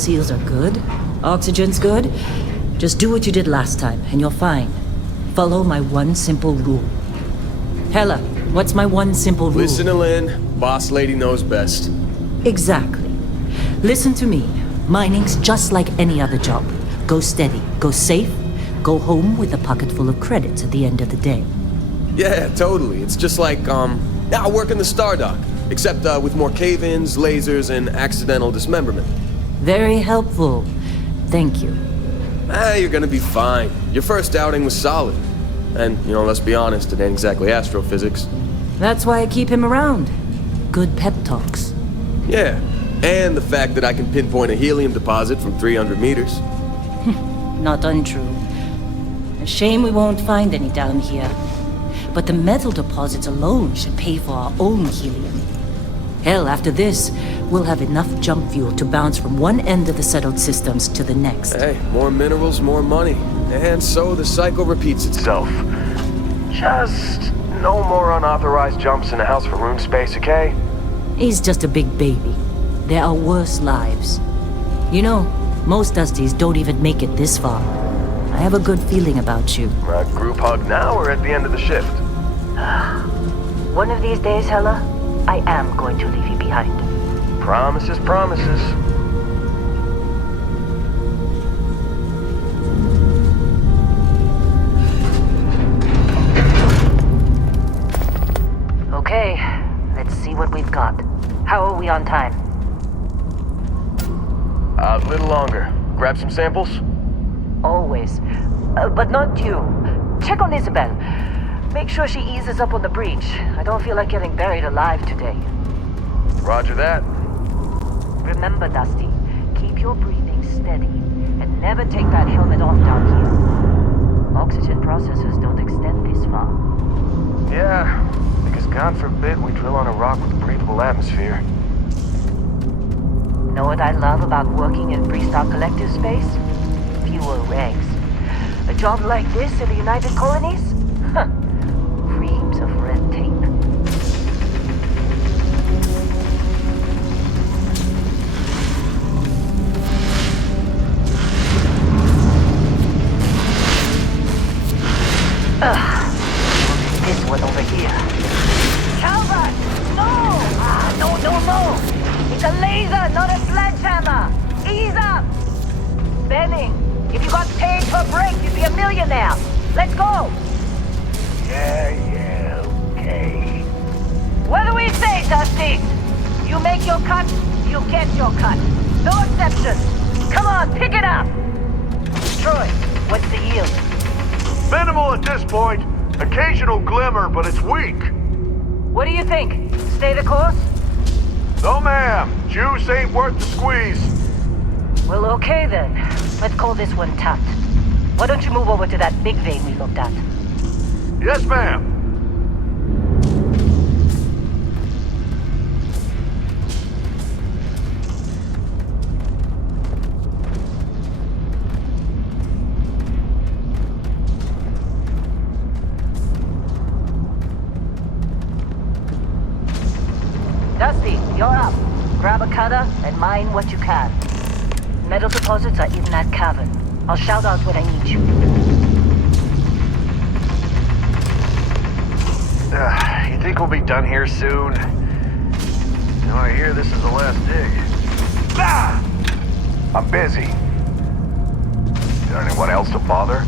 seals are good, oxygen's good, just do what you did last time, and you're fine. Follow my one simple rule. Hella, what's my one simple rule? Listen to Lynn. Boss lady knows best. Exactly. Listen to me. Mining's just like any other job. Go steady, go safe, go home with a pocket full of credits at the end of the day. Yeah, totally. It's just like, I work in the Star Dock. Except with more cave-ins, lasers, and accidental dismemberment. Very helpful. Thank you. You're gonna be fine. Your first outing was solid. And, let's be honest, it ain't exactly astrophysics. That's why I keep him around. Good pep talks. Yeah, and the fact that I can pinpoint a helium deposit from 300 meters. Not untrue. A shame we won't find any down here. But the metal deposits alone should pay for our own helium. Hell, after this, we'll have enough jump fuel to bounce from one end of the settled systems to the next. Hey, more minerals, more money. And so the cycle repeats itself. Just no more unauthorized jumps in the house for room space, okay? He's just a big baby. There are worse lives. You know, most Dusties don't even make it this far. I have a good feeling about you. A group hug now or at the end of the shift? One of these days, Hella, I am going to leave you behind. Promises, promises. Okay, let's see what we've got. How are we on time? A little longer. Grab some samples? Always. But not you. Check on Isabel. Make sure she eases up on the breach. I don't feel like getting buried alive today. Roger that. Remember, Dusty, keep your breathing steady and never take that helmet off down here. Oxygen processors don't extend this far. Yeah, because God forbid we drill on a rock with a breathable atmosphere. Know what I love about working in Freestar Collective space? Fewer regs. A job like this in the United Colonies? Huh. Reams of red tape. This one over here. Calvert! No! No! It's a laser, not a sledgehammer! Ease up! Benning, if you got paid per break, you'd be a millionaire. Let's go! Yeah, okay. What do we say, Dusty? You make your cut, you get your cut. No exceptions. Come on, pick it up! Troy, what's the yield? Minimal at this point. Occasional glimmer, but it's weak. What do you think? Stay the course? No, ma'am. Juice ain't worth the squeeze. Well, okay then. Let's call this one tapped. Why don't you move over to that big vein we looked at? Yes, ma'am. Dusty, you're up. Grab a cutter and mine what you can. Metal deposits are in that cavern. I'll shout out when I need you. You think we'll be done here soon? I hear this is the last dig. Ah! I'm busy. Is there anyone else to bother?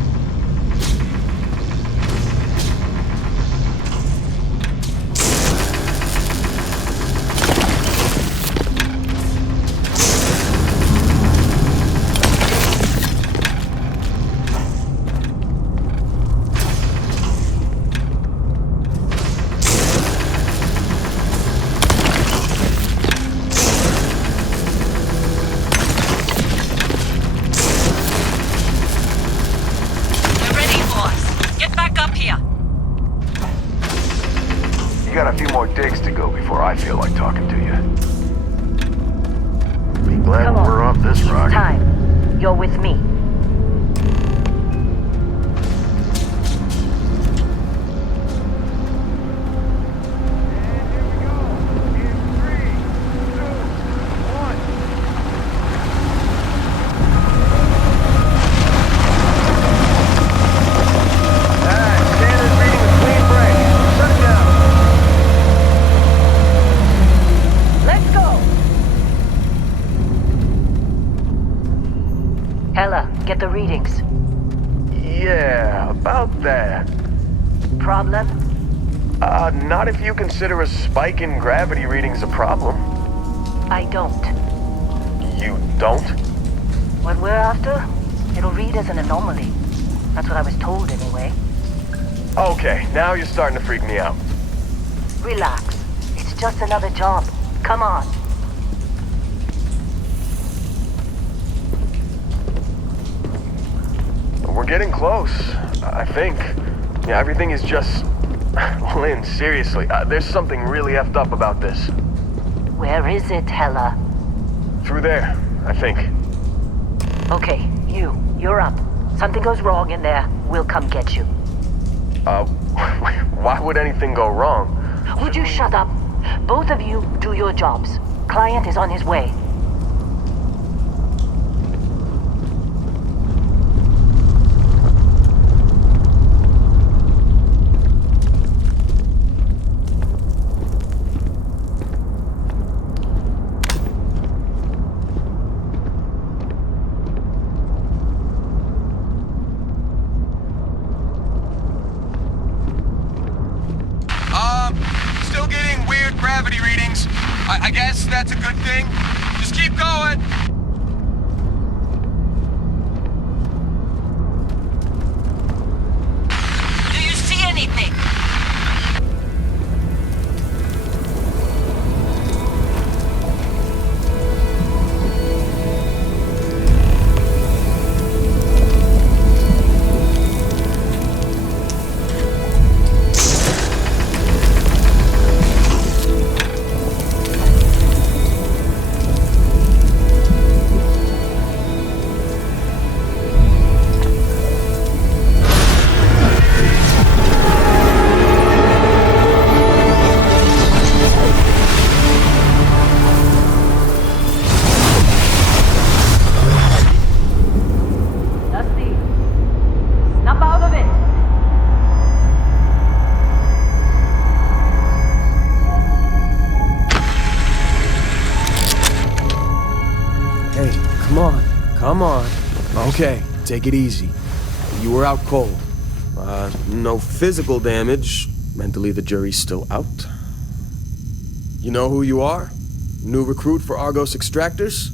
You got a few more digs to go before I feel like talking to you. Be glad Come on. we're off this rock. It's time. You're with me. Hella, get the readings. Yeah, about that. Problem? Not if you consider a spike in gravity readings a problem. I don't. You don't? What we're after, it'll read as an anomaly. That's what I was told anyway. Okay, now you're starting to freak me out. Relax. It's just another job. Come on. We're getting close, I think. Yeah, everything is just... Lynn, seriously, there's something really effed up about this. Where is it, Hella? Through there, I think. Okay, you're up. Something goes wrong in there, we'll come get you. Why would anything go wrong? Would you shut up? Both of you do your jobs. Client is on his way. Still getting weird gravity readings. I guess that's a good thing. Just keep going. Do you see anything? Come on. Okay, take it easy. You were out cold. No physical damage. Mentally, the jury's still out. You know who you are? New recruit for Argos Extractors?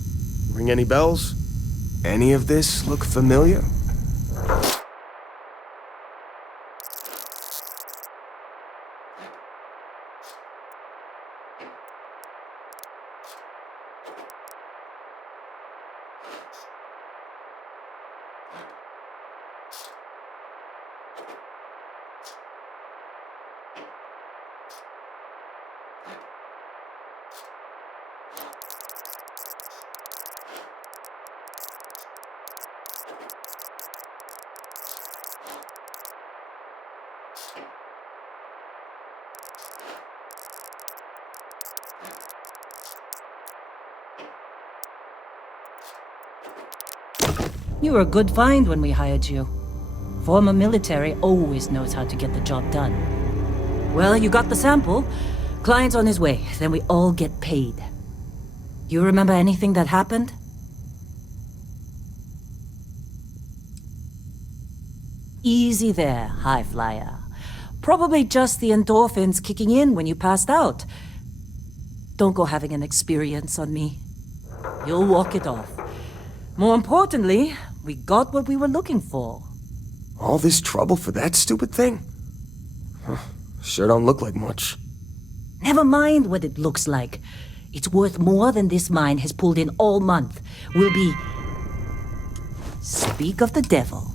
Ring any bells? Any of this look familiar? You were a good find when we hired you. Former military always knows how to get the job done. Well, you got the sample. Client's on his way, then we all get paid. You remember anything that happened? Easy there, high flyer. Probably just the endorphins kicking in when you passed out. Don't go having an experience on me. You'll walk it off. More importantly, we got what we were looking for. All this trouble for that stupid thing? Sure don't look like much. Never mind what it looks like. It's worth more than this mine has pulled in all month. We'll be... Speak of the devil.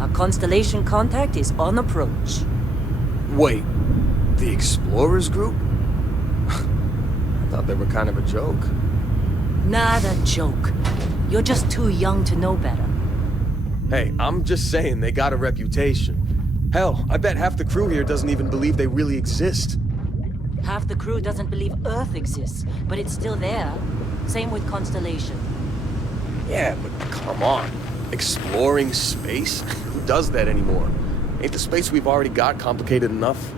Our Constellation contact is on approach. Wait, the Explorers group? I thought they were kind of a joke. Not a joke. You're just too young to know better. Hey, I'm just saying they got a reputation. Hell, I bet half the crew here doesn't even believe they really exist. Half the crew doesn't believe Earth exists, but it's still there. Same with Constellation. Yeah, but come on. Exploring space? Who does that anymore? Ain't the space we've already got complicated enough?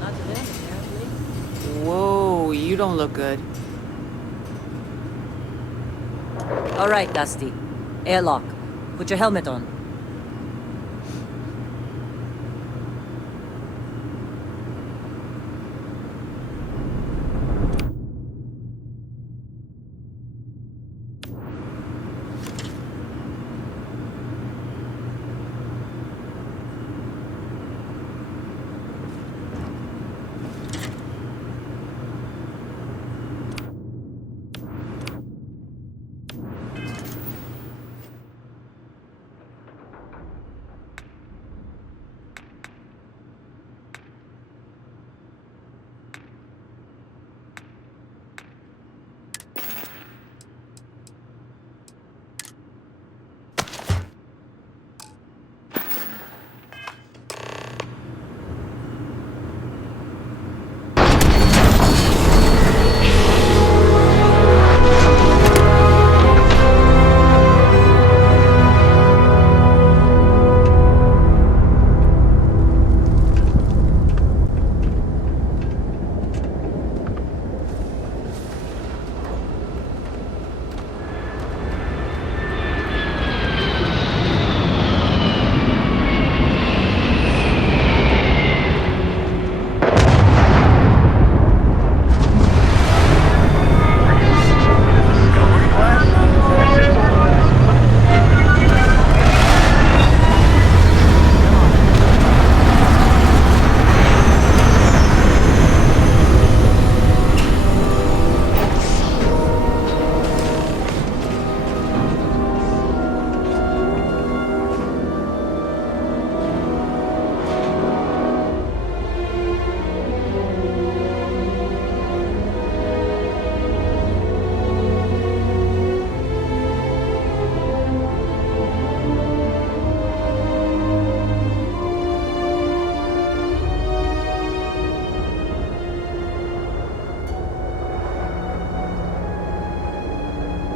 Not to them, apparently. Whoa, you don't look good. All right, Dusty. Airlock. Put your helmet on.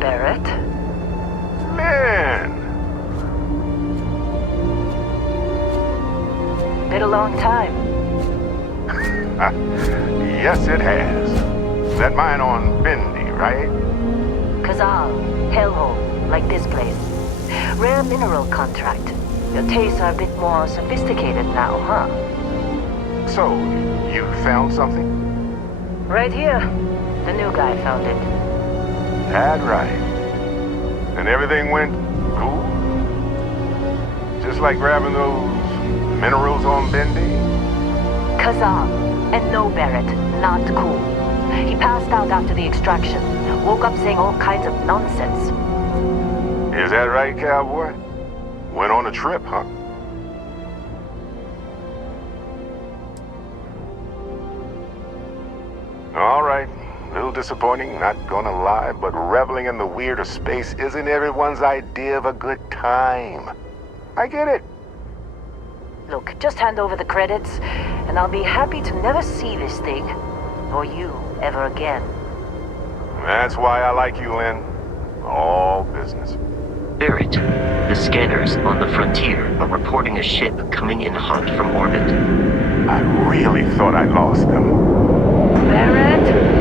Barrett? Man! Been a long time. Yes, it has. That mine on Bendy, right? Kazal, hellhole, like this place. Rare mineral contract. Your tastes are a bit more sophisticated now, huh? So, you found something? Right here. The new guy found it. That's right. And everything went cool? Just like grabbing those minerals on Bendy? Kazal, and no Barrett, not cool. He passed out after the extraction. Woke up saying all kinds of nonsense. Is that right, cowboy? Went on a trip, huh? All right. A little disappointing, not gonna lie, but reveling in the weird of space isn't everyone's idea of a good time. I get it. Look, just hand over the credits, and I'll be happy to never see this thing, or you, ever again. That's why I like you, Lynn. All business. Barrett, the scanners on the frontier are reporting a ship coming in hot from orbit. I really thought I lost them. Barrett?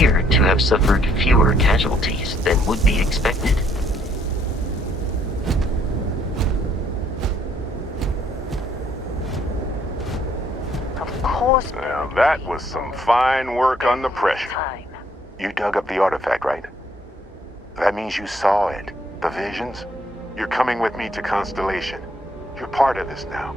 appear to have suffered fewer casualties than would be expected. Of course. Now, that was some fine work under pressure. Time. You dug up the artifact, right? That means you saw it. The visions? You're coming with me to Constellation. You're part of this now.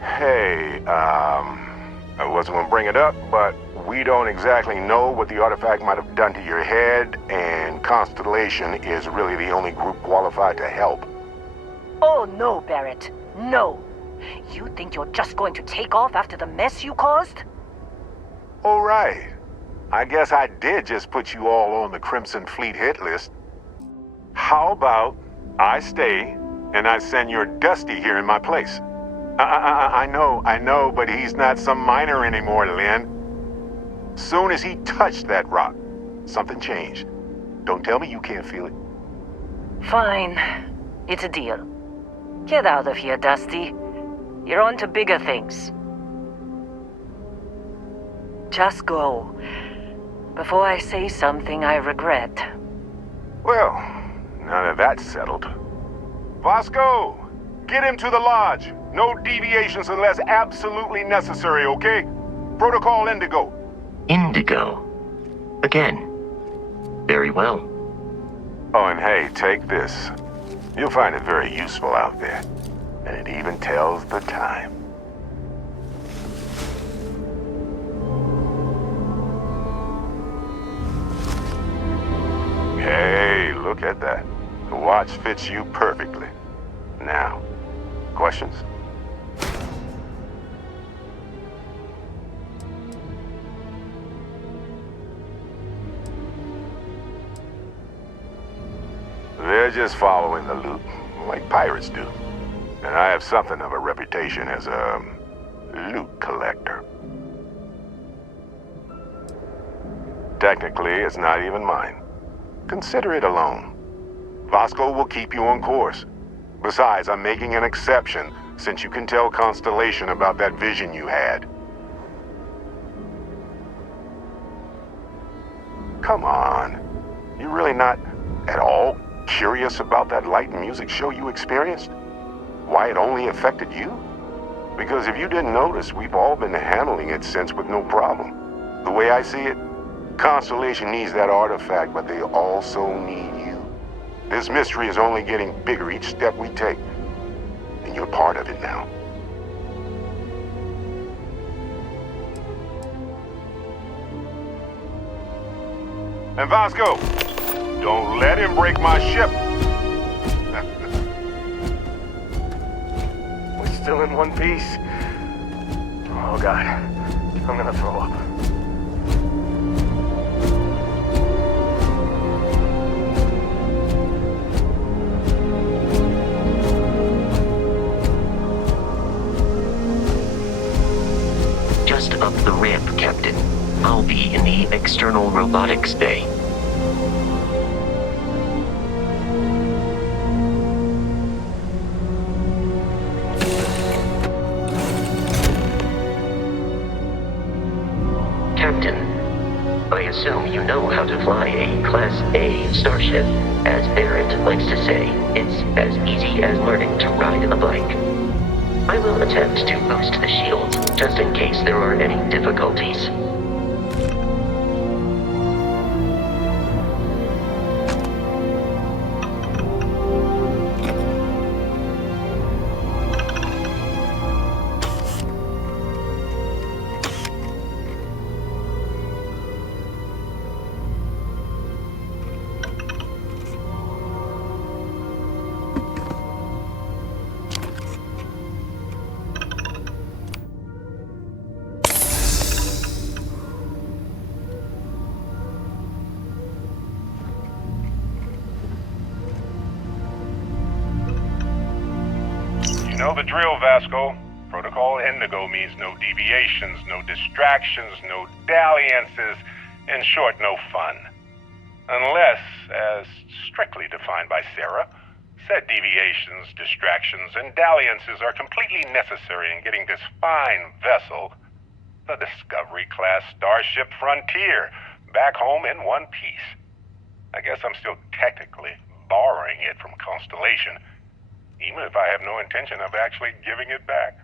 Hey, I wasn't gonna bring it up, but we don't exactly know what the artifact might have done to your head, and Constellation is really the only group qualified to help. Oh no, Barrett. No. You think you're just going to take off after the mess you caused? All right. I guess I did just put you all on the Crimson Fleet hit list. How about I stay and I send your Dusty here in my place? I know, but he's not some miner anymore, Lynn. Soon as he touched that rock, something changed. Don't tell me you can't feel it. Fine. It's a deal. Get out of here, Dusty. You're on to bigger things. Just go. Before I say something I regret. Well, now that that's settled. Vasco, get him to the lodge. No deviations unless absolutely necessary, okay? Protocol Indigo. Indigo. Again. Very well. Oh, and hey, take this. You'll find it very useful out there. And it even tells the time. Hey, look at that. The watch fits you perfectly. Now, questions? They're just following the loot, like pirates do. And I have something of a reputation as a loot collector. Technically, it's not even mine. Consider it a loan. Vasco will keep you on course. Besides, I'm making an exception since you can tell Constellation about that vision you had. Come on. You're really not at all curious about that light and music show you experienced? Why it only affected you? Because if you didn't notice, we've all been handling it since with no problem. The way I see it, Constellation needs that artifact, but they also need you. This mystery is only getting bigger each step we take, and you're part of it now. And Vasco, don't let him break my ship. We're still in one piece. Oh God, I'm gonna throw up. Just up the ramp, Captain. I'll be in the external robotics bay. Captain, I assume you know how to fly a Class A starship. As Barrett likes to say, it's as easy as learning to ride a bike. I will attempt to boost the shields, just in case there are any difficulties. You know the drill, Vasco. Protocol Indigo means no deviations, no distractions, no dalliances, in short, no fun. Unless as strictly defined by Sarah. Said deviations, distractions, and dalliances are completely necessary in getting this fine vessel, the Discovery-class Starship Frontier, back home in one piece. I guess I'm still technically borrowing it from Constellation, even if I have no intention of actually giving it back.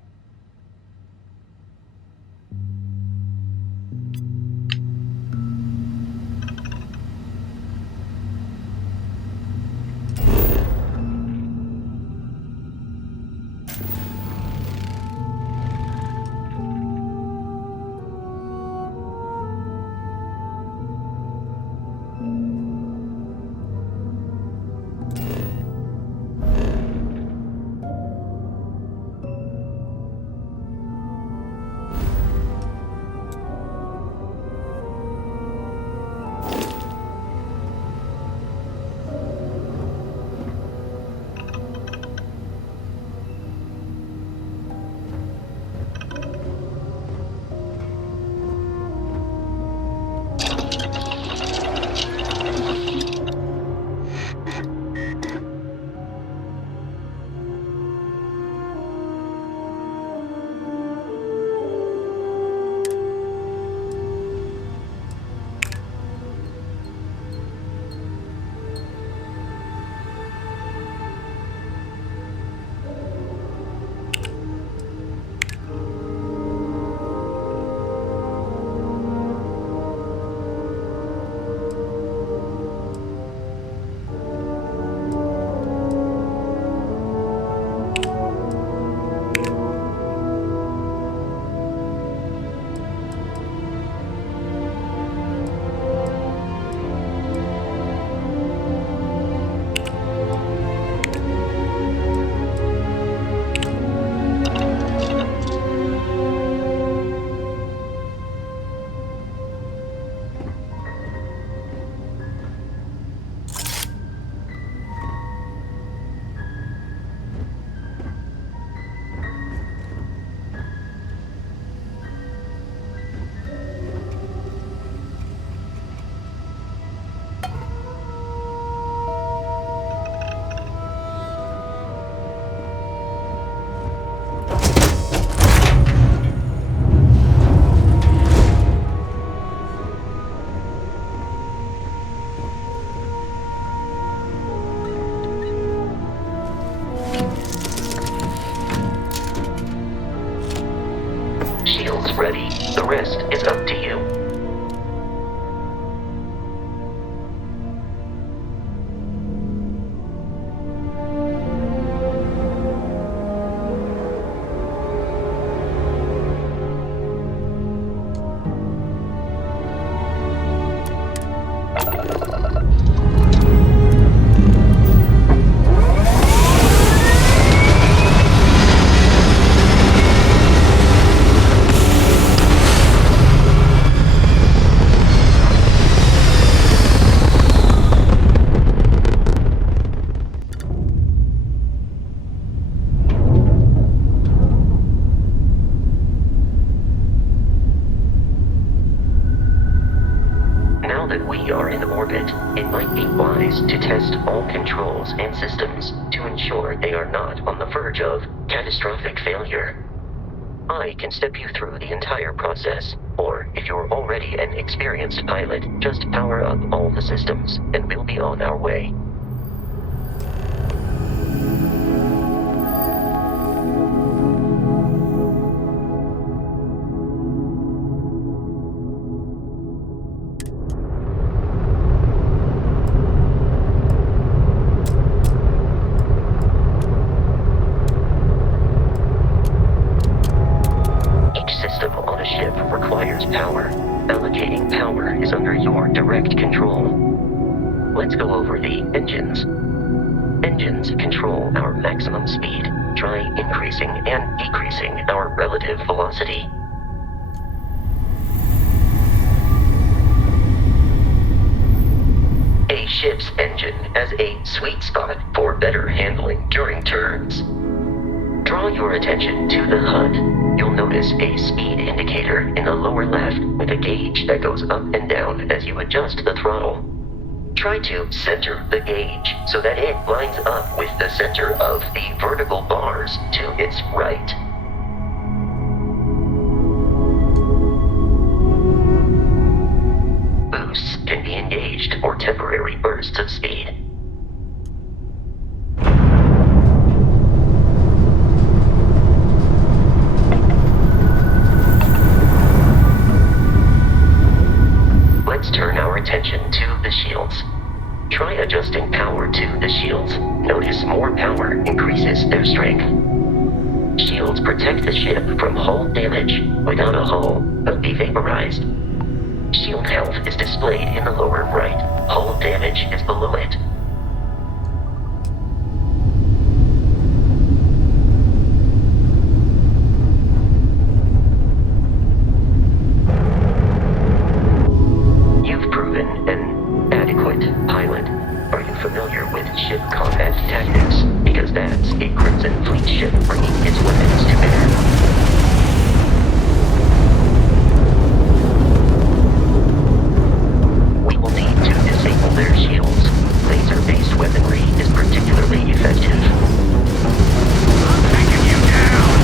Ready. The rest is up to you. It might be wise to test all controls and systems to ensure they are not on the verge of catastrophic failure. I can step you through the entire process, or if you're already an experienced pilot, just power up all the systems, and we'll be on our way. Power. Allocating power is under your direct control. Let's go over the engines. Engines control our maximum speed. Try increasing and decreasing our relative velocity. A ship's engine has a sweet spot for better handling during turns. Draw your attention to the HUD. You'll notice a speed indicator in the lower left with a gauge that goes up and down as you adjust the throttle. Try to center the gauge so that it lines up with the center of the vertical bars to its right. Boosts can be engaged for temporary bursts of speed. Let's turn our attention to the shields. Try adjusting power to the shields. Notice more power increases their strength. Shields protect the ship from hull damage. Without a hull, but be vaporized. Shield health is displayed in the lower right. Hull damage is below it. You've proven an adequate pilot. Are you familiar with ship combat tactics? Because that's a Crimson Fleet ship bringing its weapons to bear. Their shields. Laser-based weaponry is particularly effective. I'm taking you down!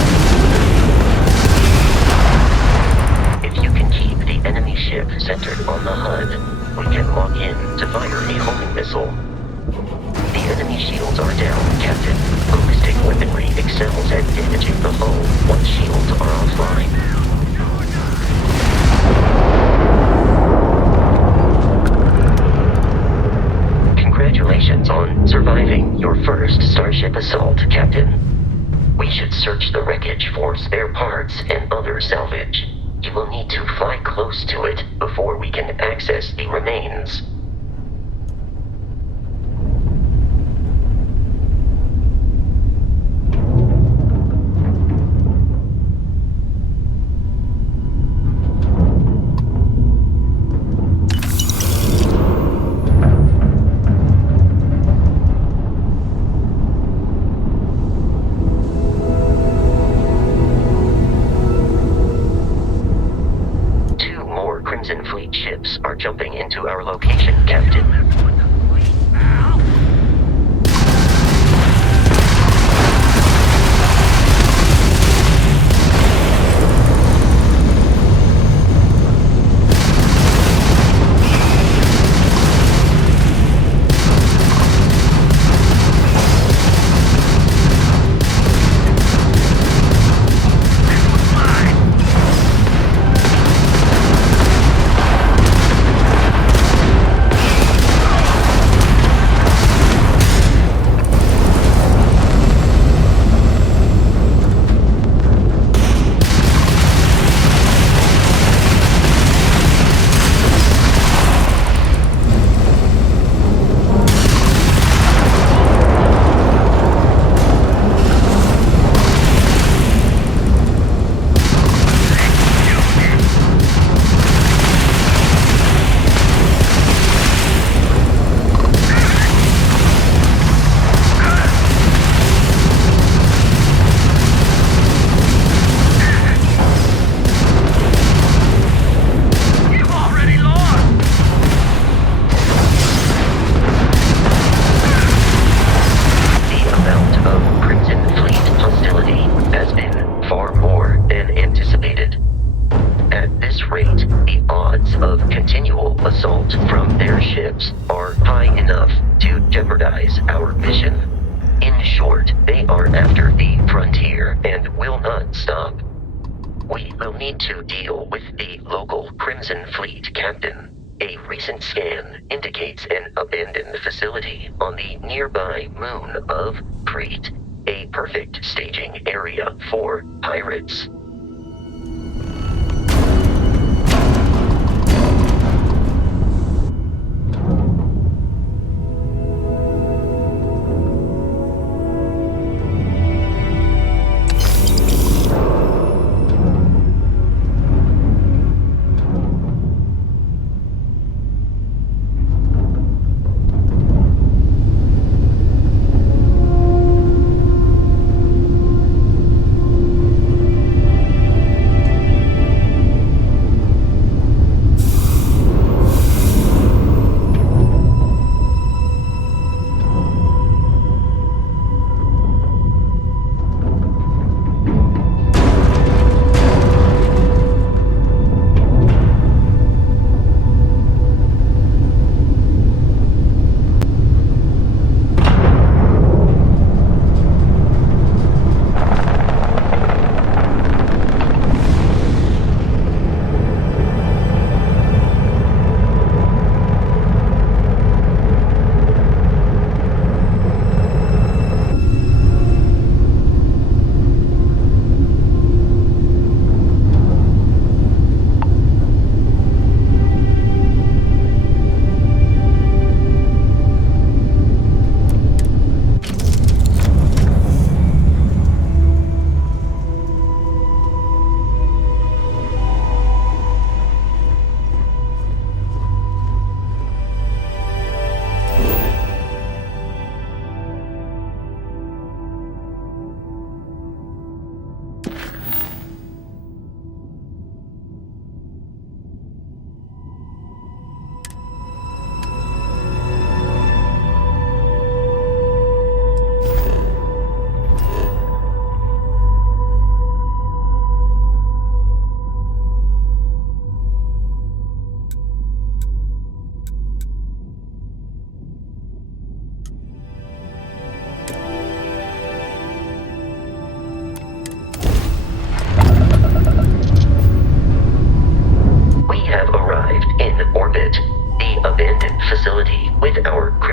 If you can keep the enemy ship centered on the HUD, we can lock in to fire a homing missile. The enemy shields are down, Captain. Ballistic weaponry excels at damaging the hull once shields are offline. Congratulations on surviving your first Starship assault, Captain. We should search the wreckage for spare parts and other salvage. You will need to fly close to it before we can access the remains. Crimson Fleet ships are jumping into our location, Captain.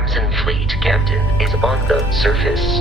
Crimson Fleet, Captain, is on the surface.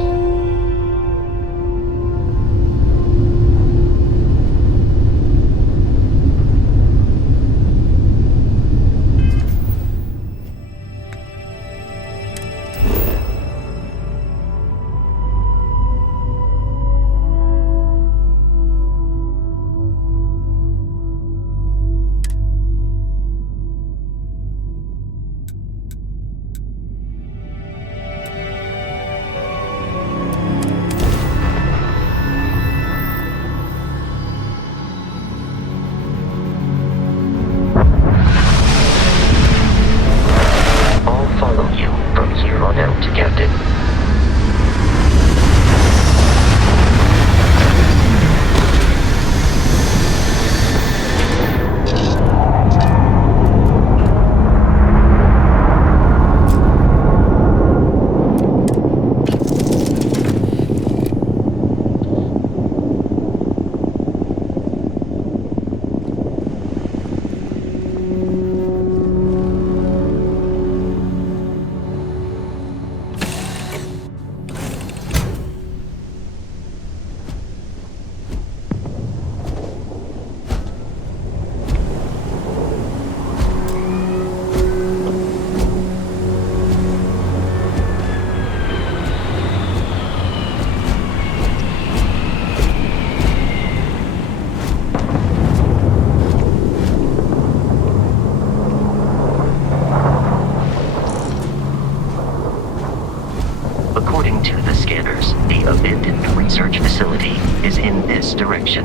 According to the scanners, the abandoned research facility is in this direction.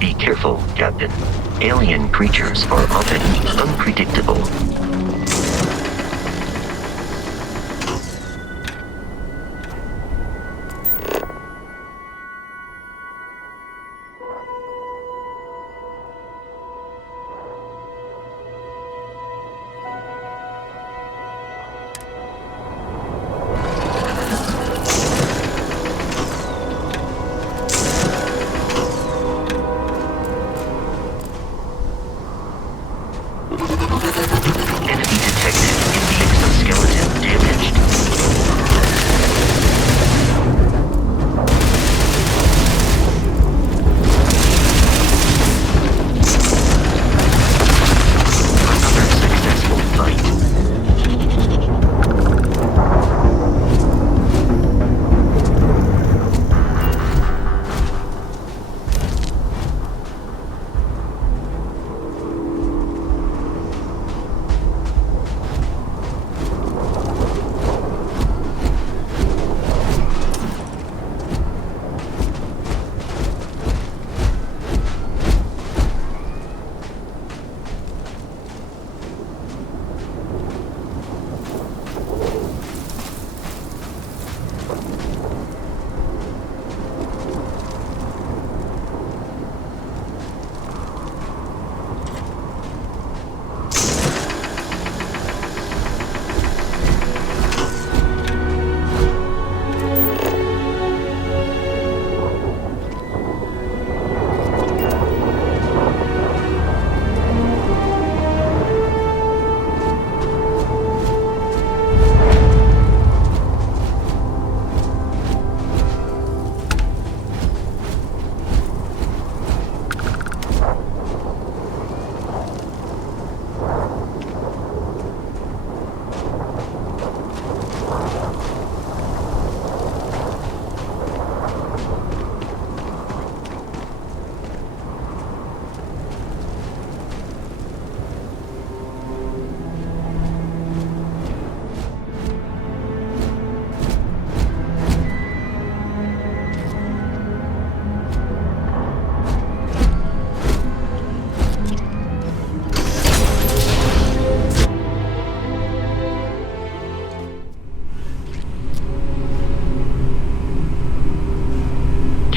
Be careful, Captain. Alien creatures are often unpredictable. Enemy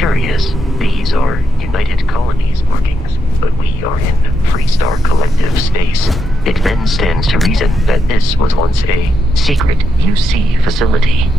curious. These are United Colonies markings, but we are in Freestar Collective space. It then stands to reason that this was once a secret UC facility.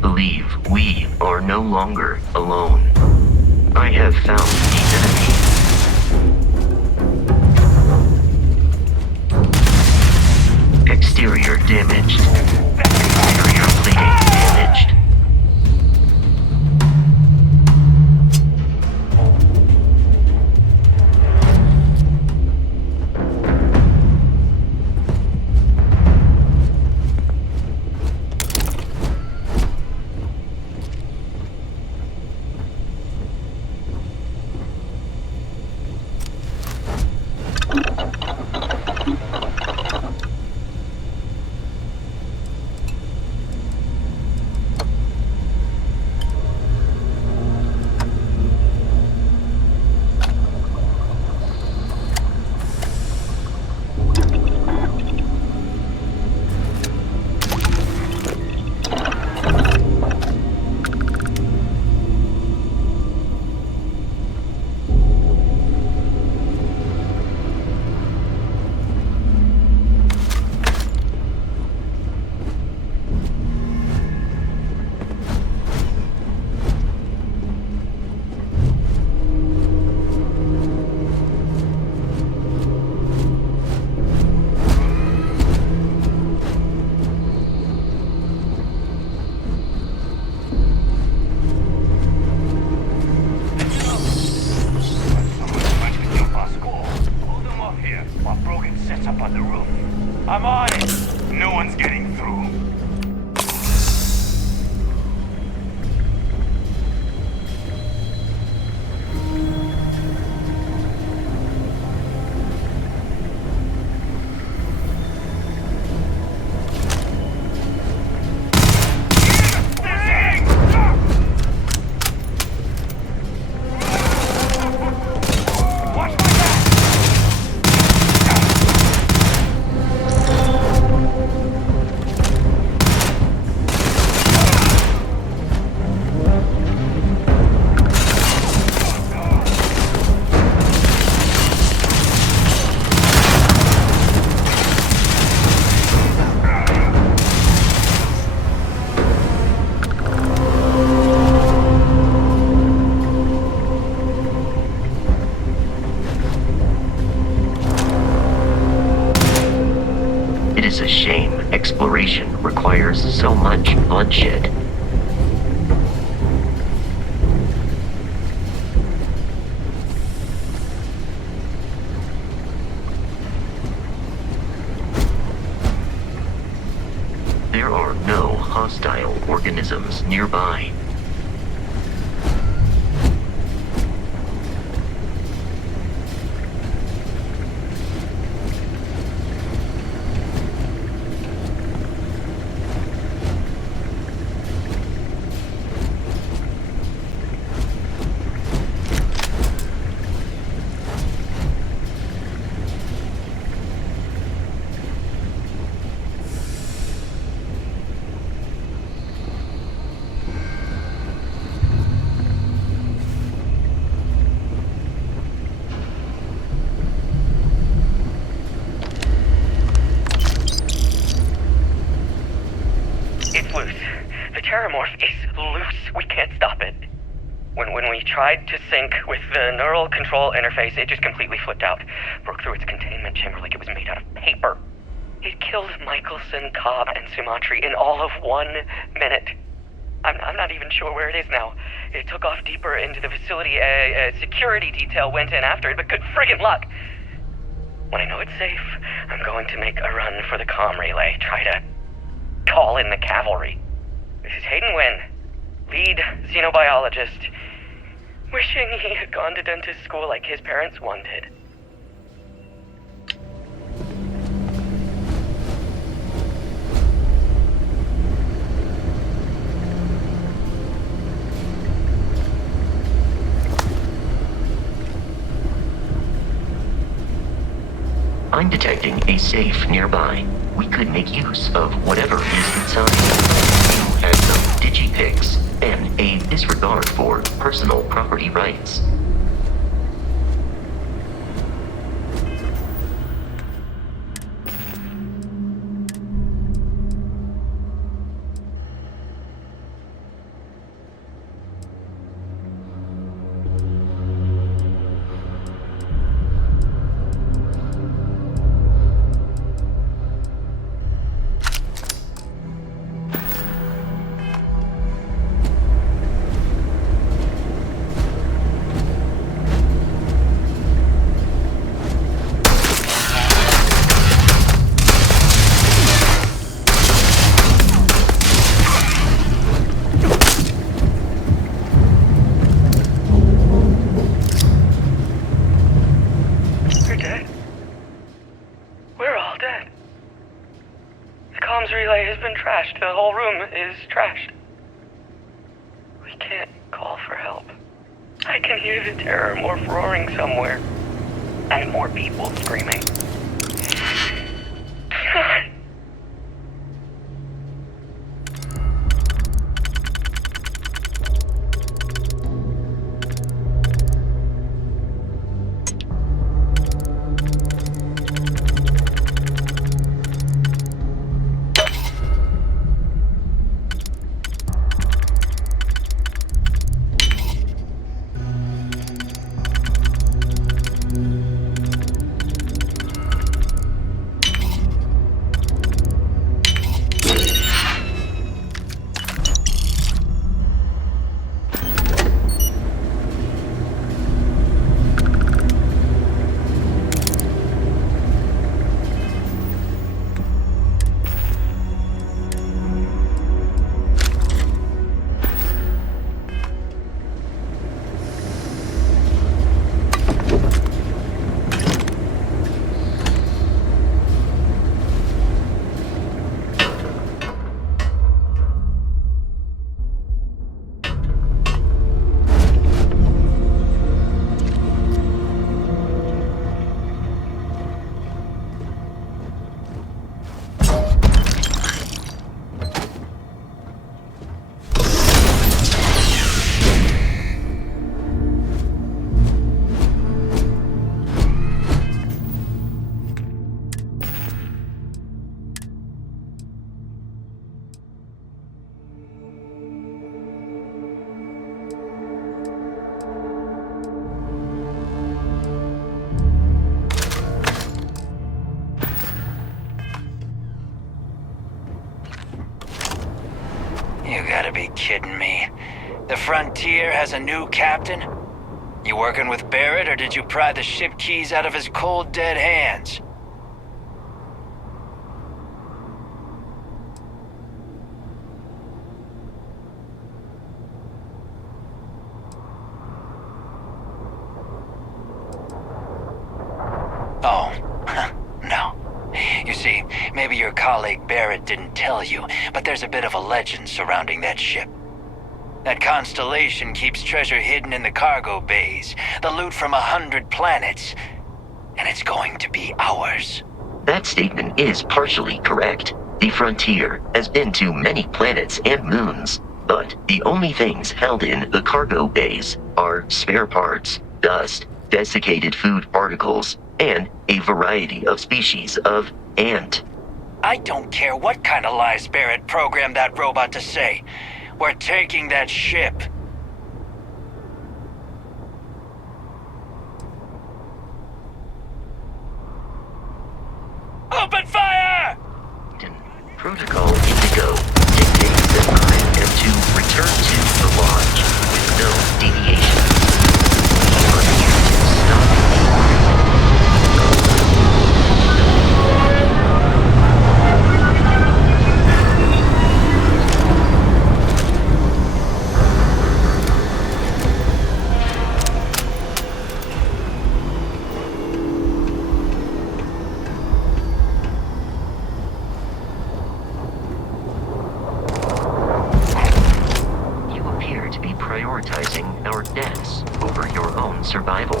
believe we are no longer alone. I have found the enemy. Exterior damaged. Interior plating damaged. I'm on it! No one's getting through. It's a shame exploration requires so much bloodshed. There are no hostile organisms nearby. It's loose. The Terramorph is loose. We can't stop it. When we tried to sync with the neural control interface, it just completely flipped out. Broke through its containment chamber like it was made out of paper. It killed Michelson, Cobb, and Sumatri in all of 1 minute. I'm not even sure where it is now. It took off deeper into the facility. A security detail went in after it, but good friggin' luck. When I know it's safe, I'm going to make a run for the comm relay. Try to call in the cavalry. This is Hayden Wynn, lead xenobiologist, wishing he had gone to dentist school like his parents wanted. I'm detecting a safe nearby. We could make use of whatever is inside. You have some digipics and a disregard for personal property rights. comms relay has been trashed. The whole room is trashed. We can't call for help. I can hear the terror morph roaring somewhere. And more people screaming. God. You gotta be kidding me. The Frontier has a new captain? You working with Barrett, or did you pry the ship keys out of his cold, dead hands? Oh, no. You see, maybe your colleague Barrett didn't tell you, but there's a bit of a legend surrounding that ship. That constellation keeps treasure hidden in the cargo bays, the loot from 100 planets, and it's going to be ours. That statement is partially correct. The Frontier has been to many planets and moons, but the only things held in the cargo bays are spare parts, dust, desiccated food particles, and a variety of species of ant. I don't care what kind of lies Barrett programmed that robot to say. We're taking that ship. Open fire! Protocol Indigo dictates that I am to return to the launch with no deviation. You are here to stop me. Prioritizing our deaths over your own survival.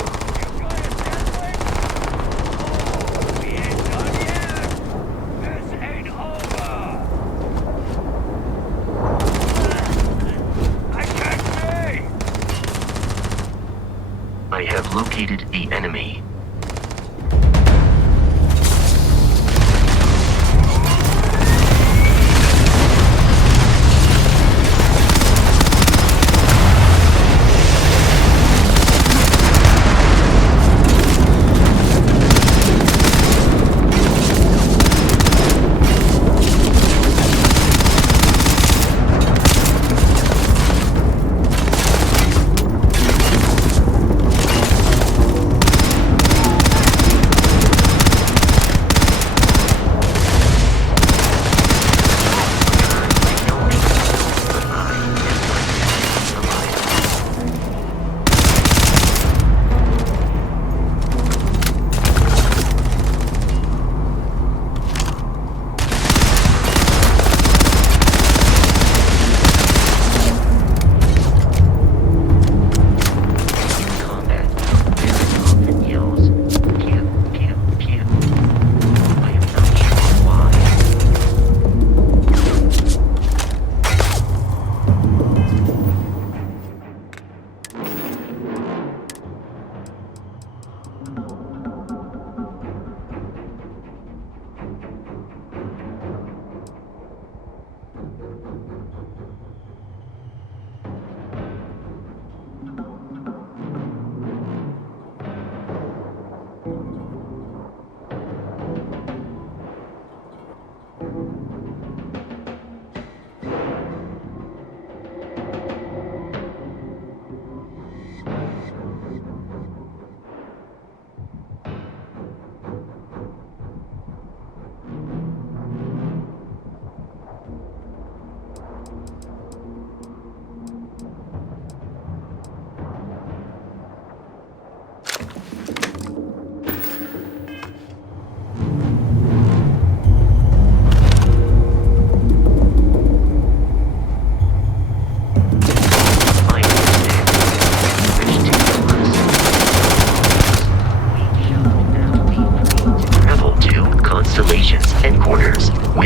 We ain't done yet. This ain't over. I can't see. I have located the enemy.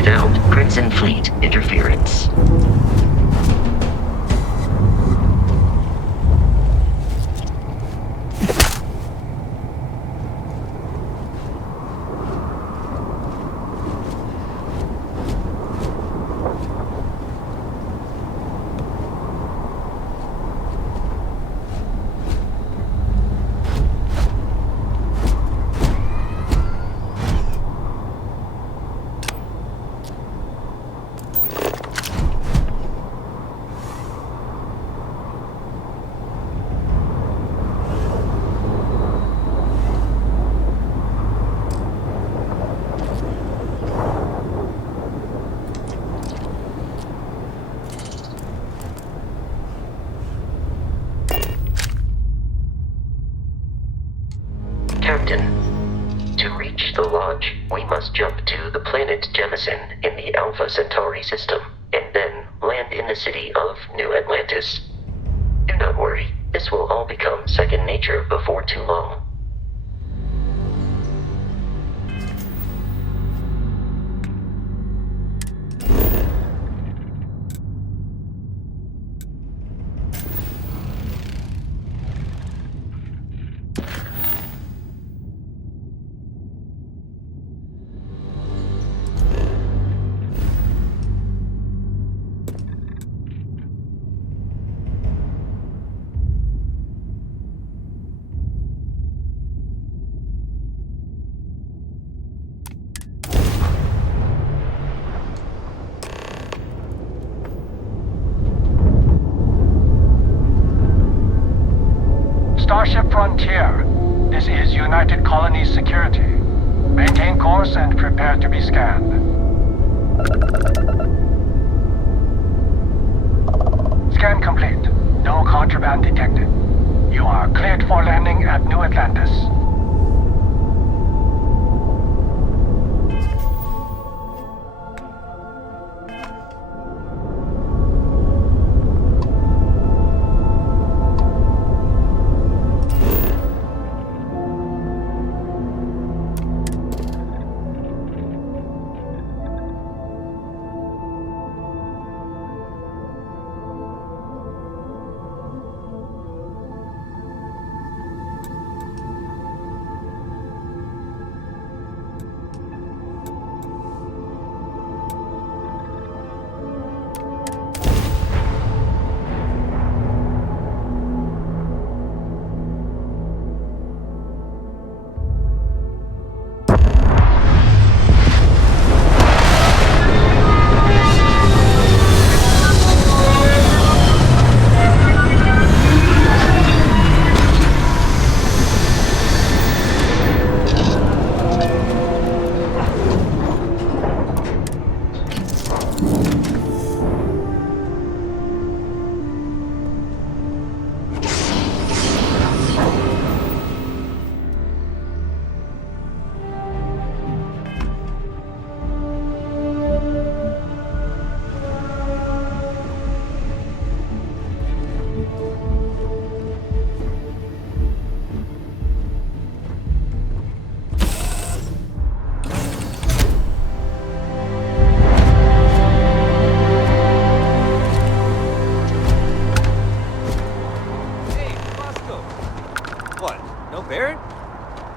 without Crimson Fleet interference. Captain, to reach the Lodge, we must jump to the planet Jemison in the Alpha Centauri system, and then land in the city of New Atlantis. Do not worry, this will all become second nature before too long. Starship Frontier, this is United Colonies Security. Maintain course and prepare to be scanned. Scan complete. No contraband detected. You are cleared for landing at New Atlantis.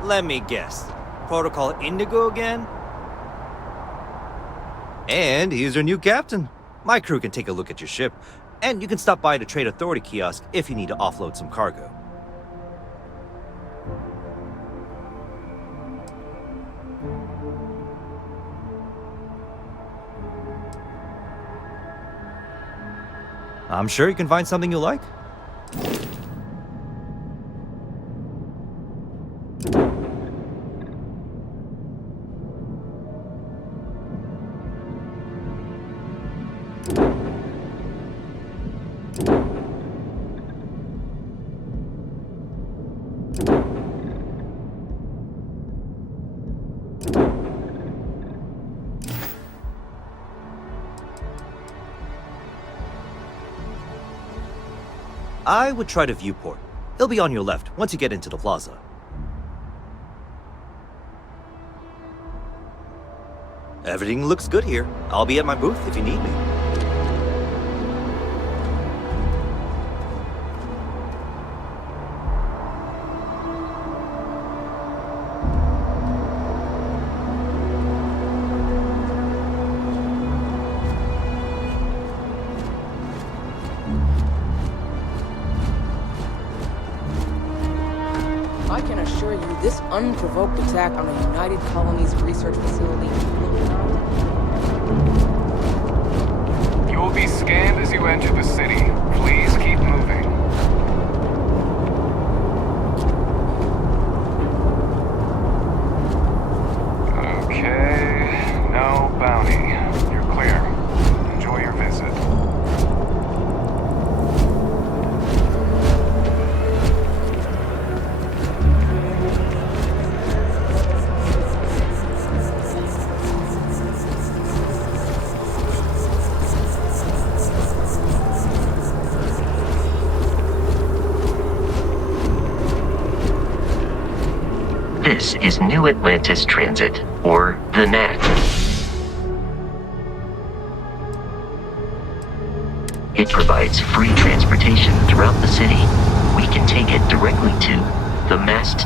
Let me guess. Protocol Indigo again? And he's your new captain. My crew can take a look at your ship, and you can stop by the Trade Authority kiosk if you need to offload some cargo. I'm sure you can find something you like. I would try the viewport. It'll be on your left once you get into the plaza. Everything looks good here. I'll be at my booth if you need me. I can assure you, this unprovoked attack on a United Colonies research facility will not... You will be scanned as you enter the city. Please keep moving. Okay, no bounty. You're clear. Enjoy your visit. This is New Atlantis Transit, or the NAT. It provides free transportation throughout the city. We can take it directly to the mast.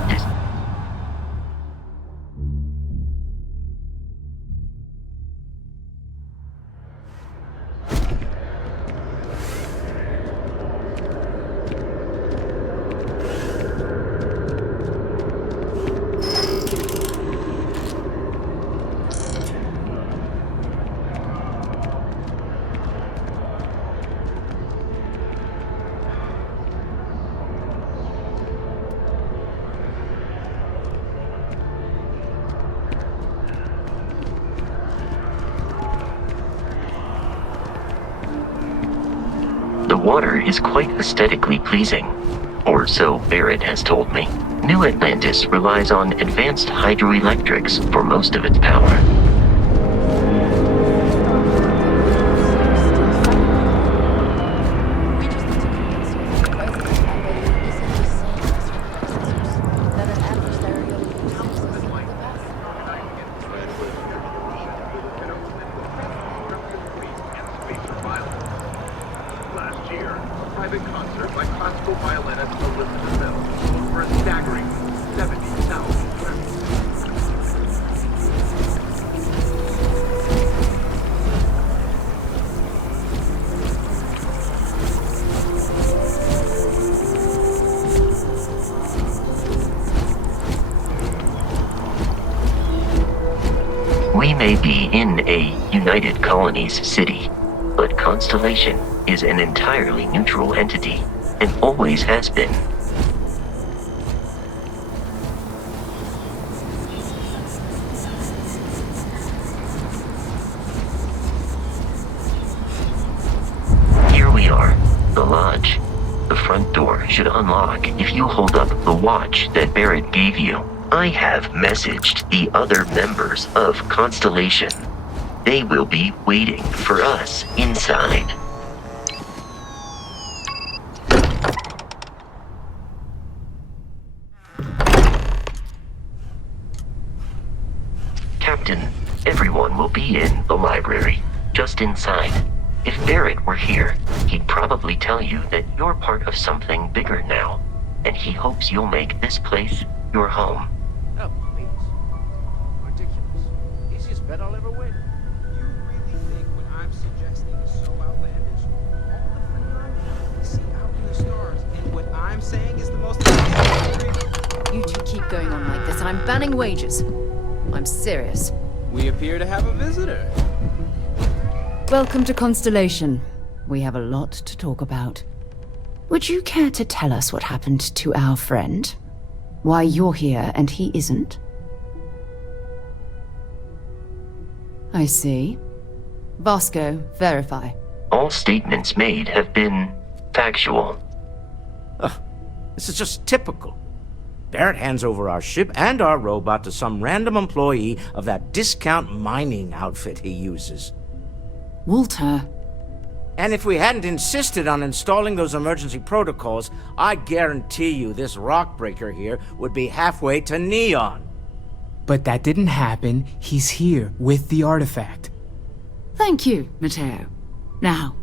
The water is quite aesthetically pleasing, or so Barrett has told me. New Atlantis relies on advanced hydroelectrics for most of its power. We may be in a United Colonies city, but Constellation is an entirely neutral entity, and always has been. Here we are, the lodge. The front door should unlock if you hold up the watch that Barrett gave you. I have messaged the other members of Constellation. They will be waiting for us inside. Captain, everyone will be in the library, just inside. If Barrett were here, he'd probably tell you that you're part of something bigger now, and he hopes you'll make this place your home. Oh, please. Ridiculous. Easiest bet I'll ever win. You really think what I'm suggesting is so outlandish? All the phenomena we see out in the stars, and what I'm saying is the most... You two keep going on like this, and I'm banning wagers. I'm serious. We appear to have a visitor. Welcome to Constellation. We have a lot to talk about. Would you care to tell us what happened to our friend? Why you're here and he isn't? I see. Vasco, verify. All statements made have been factual. This is just typical. Barrett hands over our ship and our robot to some random employee of that discount mining outfit he uses. Walter. And if we hadn't insisted on installing those emergency protocols, I guarantee you this rock breaker here would be halfway to Neon. But that didn't happen. He's here with the artifact. Thank you, Matteo. Now,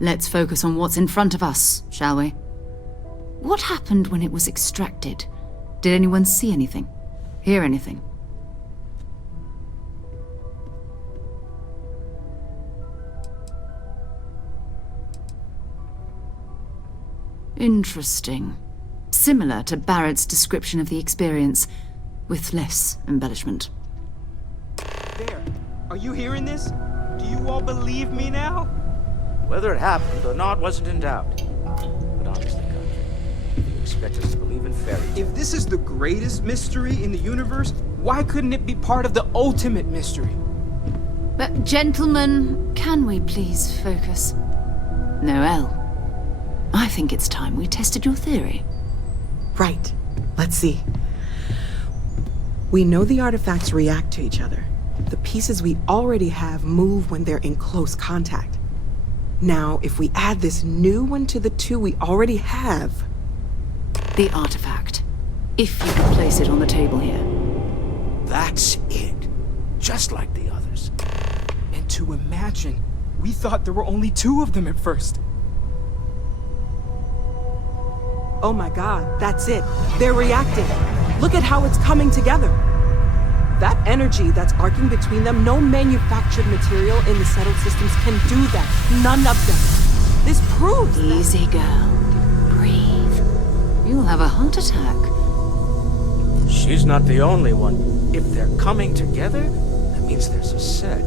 let's focus on what's in front of us, shall we? What happened when it was extracted? Did anyone see anything? Hear anything? Interesting. Similar to Barrett's description of the experience, with less embellishment. There. Are you hearing this? Do you all believe me now? Whether it happened or not wasn't in doubt. But honestly, Country, you expect us to believe in fairy tales? If this is the greatest mystery in the universe, why couldn't it be part of the ultimate mystery? But gentlemen, can we please focus? Noelle, I think it's time we tested your theory. Right. Let's see. We know the artifacts react to each other. The pieces we already have move when they're in close contact. Now, if we add this new one to the two we already have... The artifact. If you could place it on the table here. That's it. Just like the others. And to imagine, we thought there were only 2 of them at first. Oh my god, that's it. They're reacting. Look at how it's coming together. That energy that's arcing between them, no manufactured material in the settled systems can do that. None of them. This proves Easy, girl. Breathe. You'll have a heart attack. She's not the only one. If they're coming together, that means there's a set.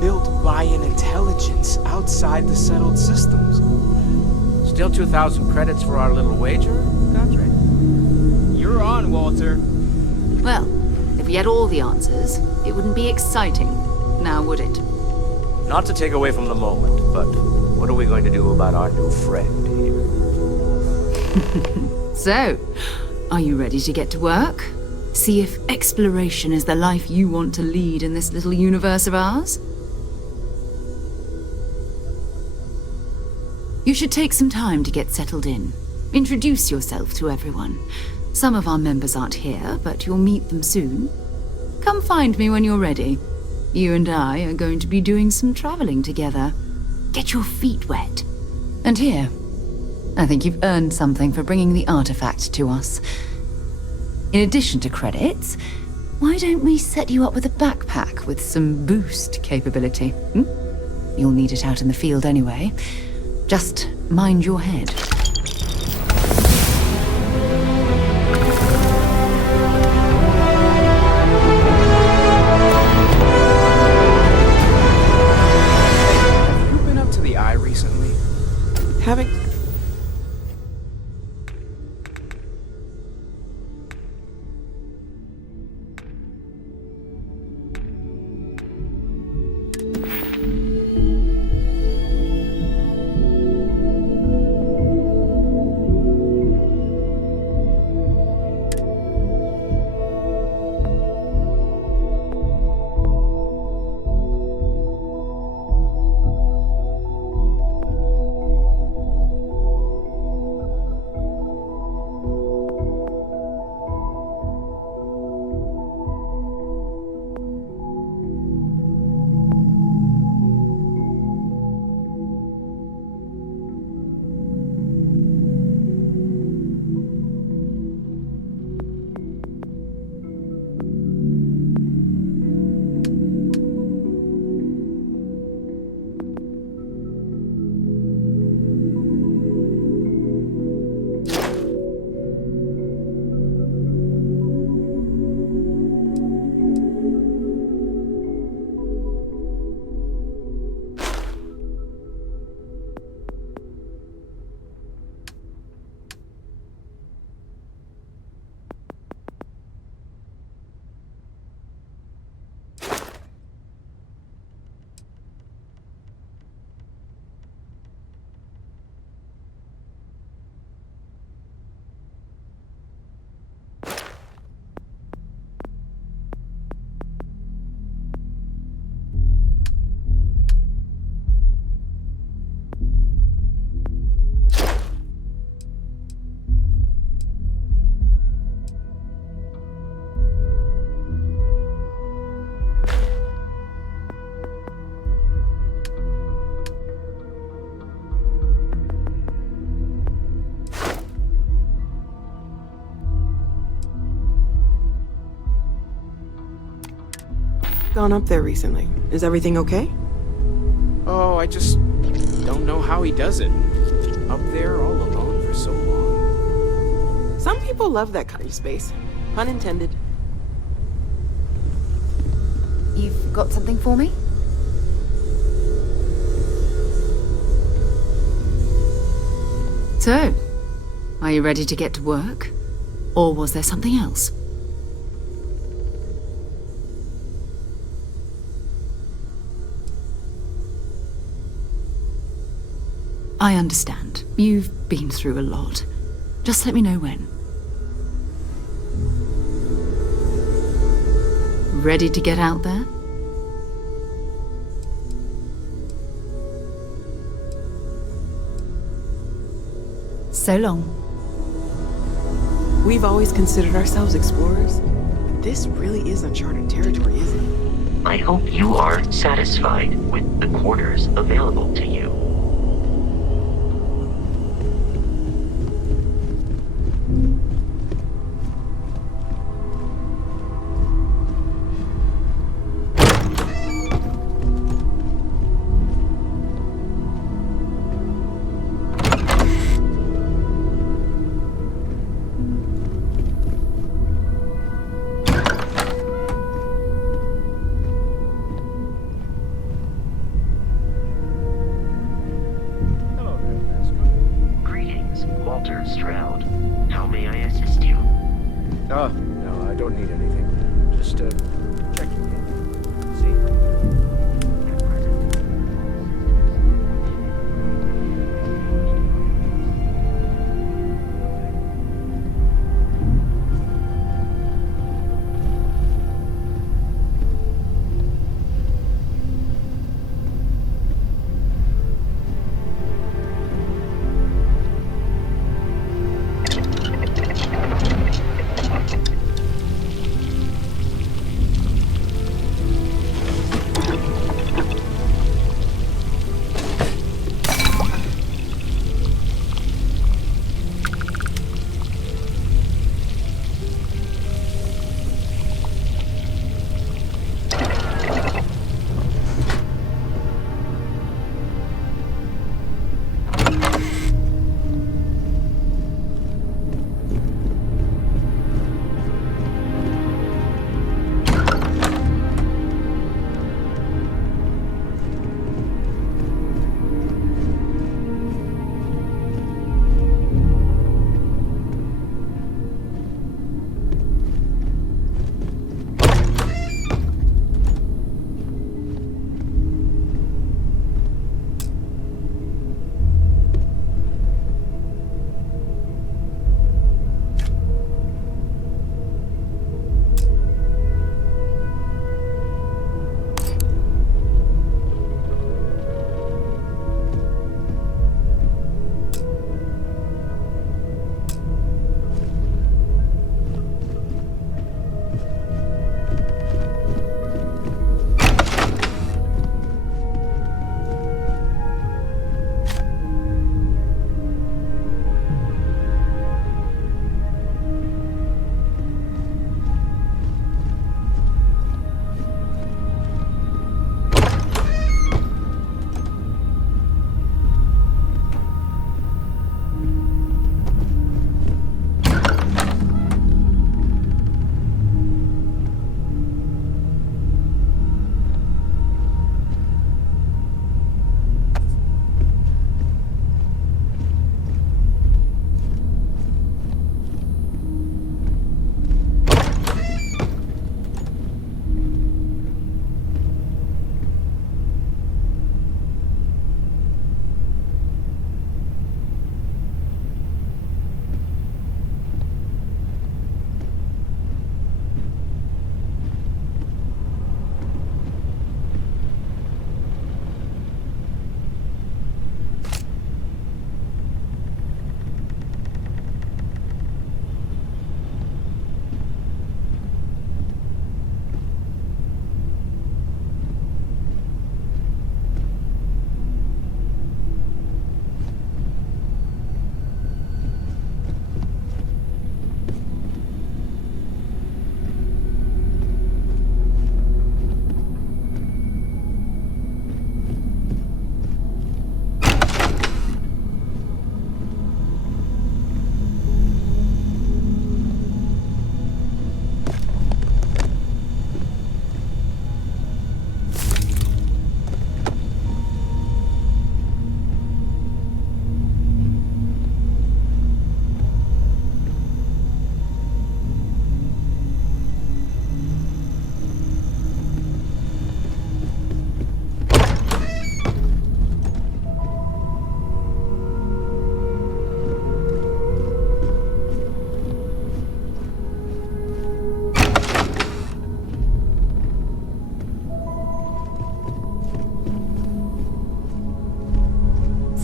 Built by an intelligence outside the settled systems. Still 2,000 credits for our little wager, Country? You're on, Walter. Well, if we had all the answers, it wouldn't be exciting, now would it? Not to take away from the moment, but what are we going to do about our new friend here? So, are you ready to get to work? See if exploration is the life you want to lead in this little universe of ours? You should take some time to get settled in. Introduce yourself to everyone. Some of our members aren't here, but you'll meet them soon. Come find me when you're ready. You and I are going to be doing some traveling together. Get your feet wet. And here, I think you've earned something for bringing the artifact to us. In addition to credits, why don't we set you up with a backpack with some boost capability? You'll need it out in the field anyway. Just mind your head. Have you been up to the eye recently? Haven't... gone up there recently. Is everything okay? Oh, I just don't know how he does it. Up there all alone for so long. Some people love that kind of space. Pun intended. You've got something for me? So, are you ready to get to work? Or was there something else? I understand. You've been through a lot. Just let me know when. Ready to get out there? So long. We've always considered ourselves explorers, but this really is uncharted territory, isn't it? I hope you are satisfied with the quarters available to you. No, I don't need anything. Just, checking in. See?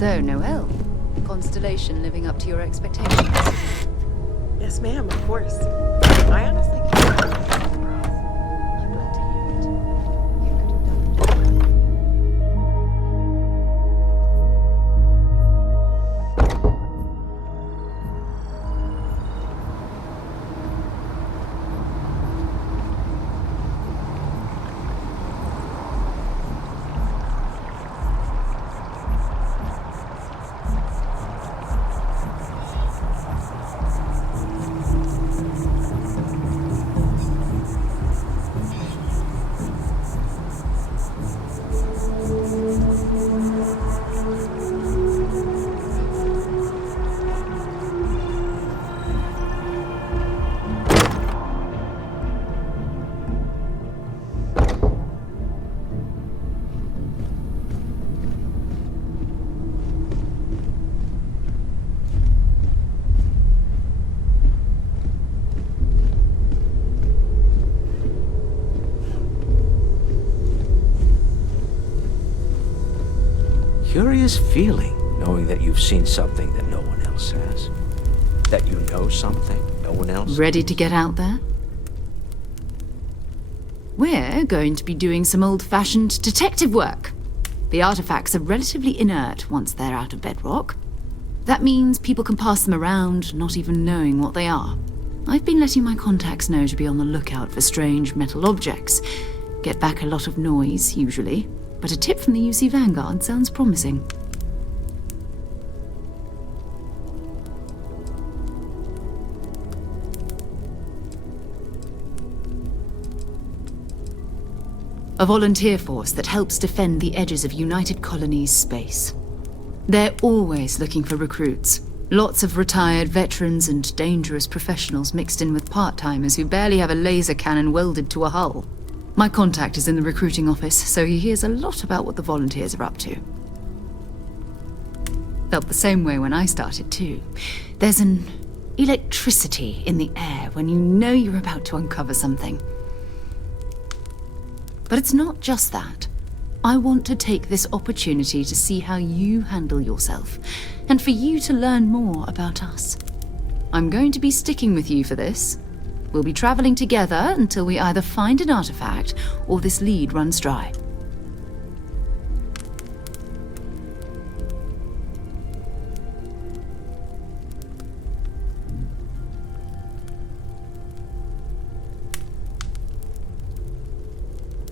So, Noelle, Constellation living up to your expectations? Yes, ma'am, of course. I honestly can't. I'm glad to hear it. Curious feeling, knowing that you've seen something that no one else has. That you know something no one else. Ready to get out there? We're going to be doing some old-fashioned detective work. The artifacts are relatively inert once they're out of bedrock. That means people can pass them around, not even knowing what they are. I've been letting my contacts know to be on the lookout for strange metal objects. Get back a lot of noise, usually. But a tip from the UC Vanguard sounds promising. A volunteer force that helps defend the edges of United Colonies space. They're always looking for recruits. Lots of retired veterans and dangerous professionals mixed in with part-timers who barely have a laser cannon welded to a hull. My contact is in the recruiting office, so he hears a lot about what the volunteers are up to. Felt the same way when I started too. There's an electricity in the air when you know you're about to uncover something. But it's not just that. I want to take this opportunity to see how you handle yourself, and for you to learn more about us. I'm going to be sticking with you for this. We'll be traveling together until we either find an artifact or this lead runs dry.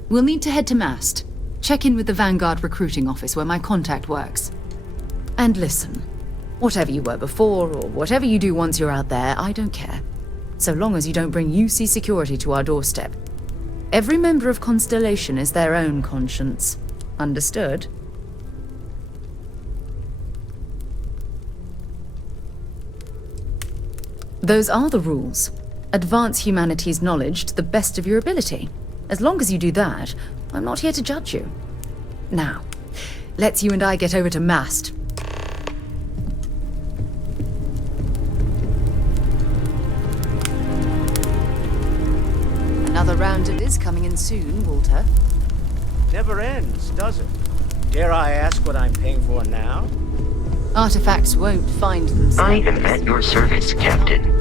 We'll need to head to Mast. Check in with the Vanguard recruiting office where my contact works. And listen, whatever you were before or whatever you do once you're out there, I don't care. So long as you don't bring UC security to our doorstep. Every member of Constellation is their own conscience. Understood? Those are the rules. Advance humanity's knowledge to the best of your ability. As long as you do that, I'm not here to judge you. Now, let's you and I get over to Mast. Another round it is coming in soon, Walter. Never ends, does it? Dare I ask what I'm paying for now? Artifacts won't find themselves. I am at your service, Captain.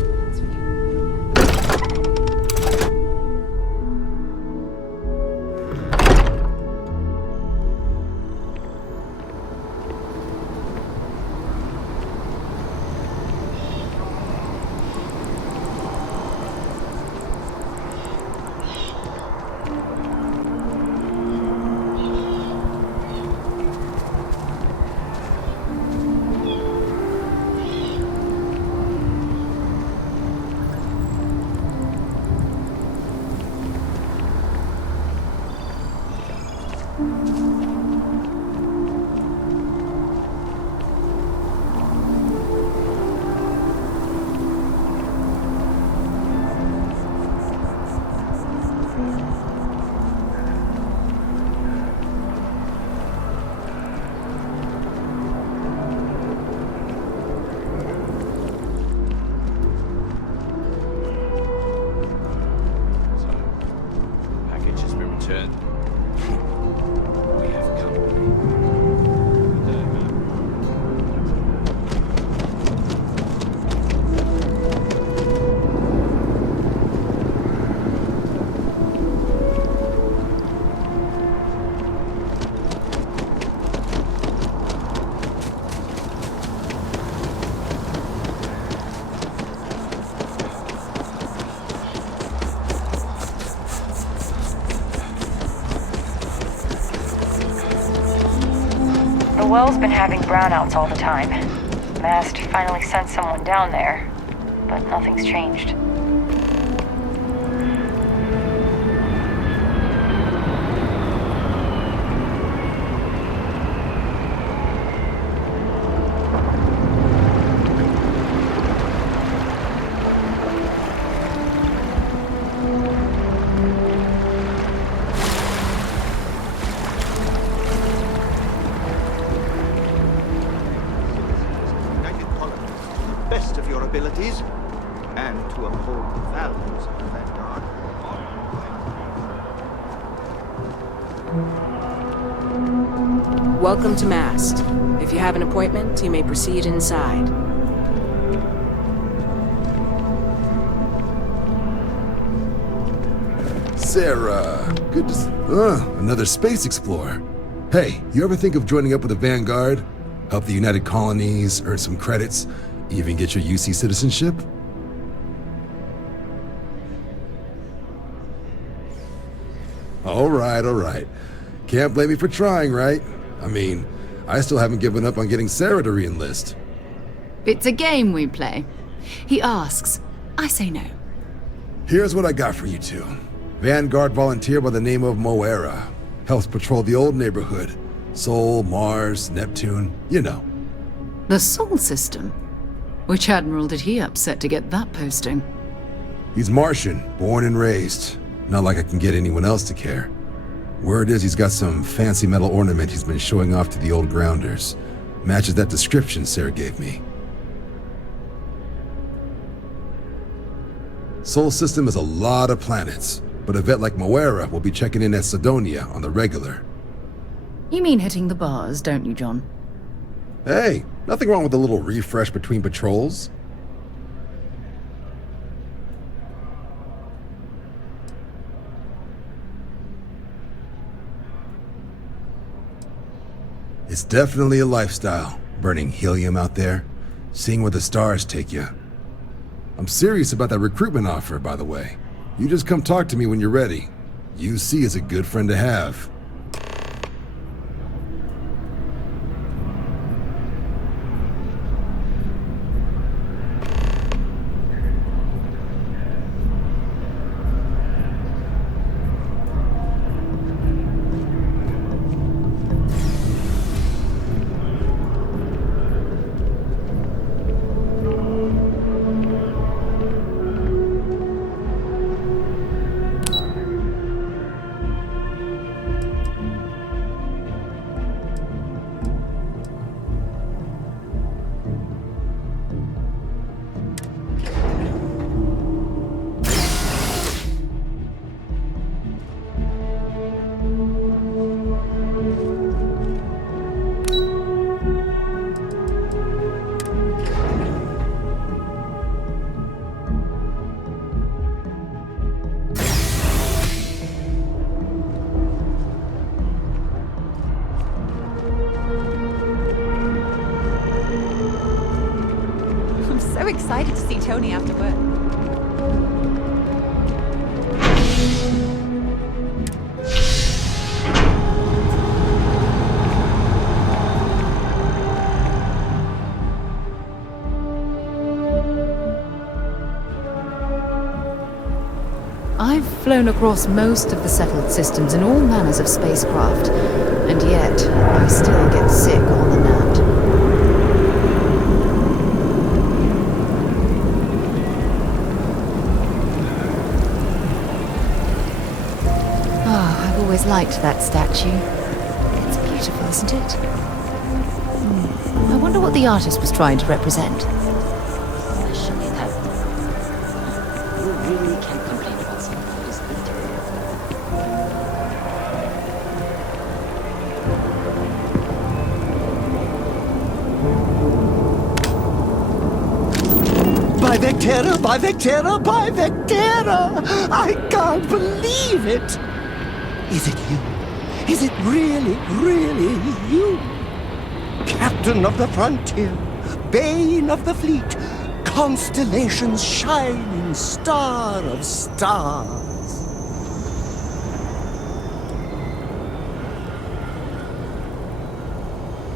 The well's been having brownouts all the time. Mast finally sent someone down there, but nothing's changed. Best of your abilities, and to uphold the values of the Vanguard. Welcome to Mast. If you have an appointment, you may proceed inside. Sarah, good to another space explorer. Hey, you ever think of joining up with the Vanguard? Help the United Colonies, earn some credits, even get your UC citizenship? All right. Can't blame me for trying, right? I mean, I still haven't given up on getting Sarah to re-enlist. It's a game we play. He asks, I say no. Here's what I got for you two. Vanguard volunteer by the name of Moera. Helps patrol the old neighborhood. Sol, Mars, Neptune, you know. The Sol system? Which admiral did he upset to get that posting? He's Martian, born and raised. Not like I can get anyone else to care. Word is he's got some fancy metal ornament he's been showing off to the old grounders. Matches that description Sarah gave me. Sol system has a lot of planets, but a vet like Moera will be checking in at Sidonia on the regular. You mean hitting the bars, don't you, John? Hey, nothing wrong with a little refresh between patrols. It's definitely a lifestyle, burning helium out there, seeing where the stars take you. I'm serious about that recruitment offer, by the way. You just come talk to me when you're ready. UC is a good friend to have. Excited to see Tony after work. I've flown across most of the settled systems in all manners of spacecraft, and yet I still get sick on the nat. I've always liked that statue. It's beautiful, isn't it? I wonder what the artist was trying to represent. Especially that. You really can't complain about somebody's By Vectera, by Vectera, by Vectera! I can't believe it! Is it you? Is it really, really you? Captain of the frontier, bane of the fleet, constellation's shining star of stars.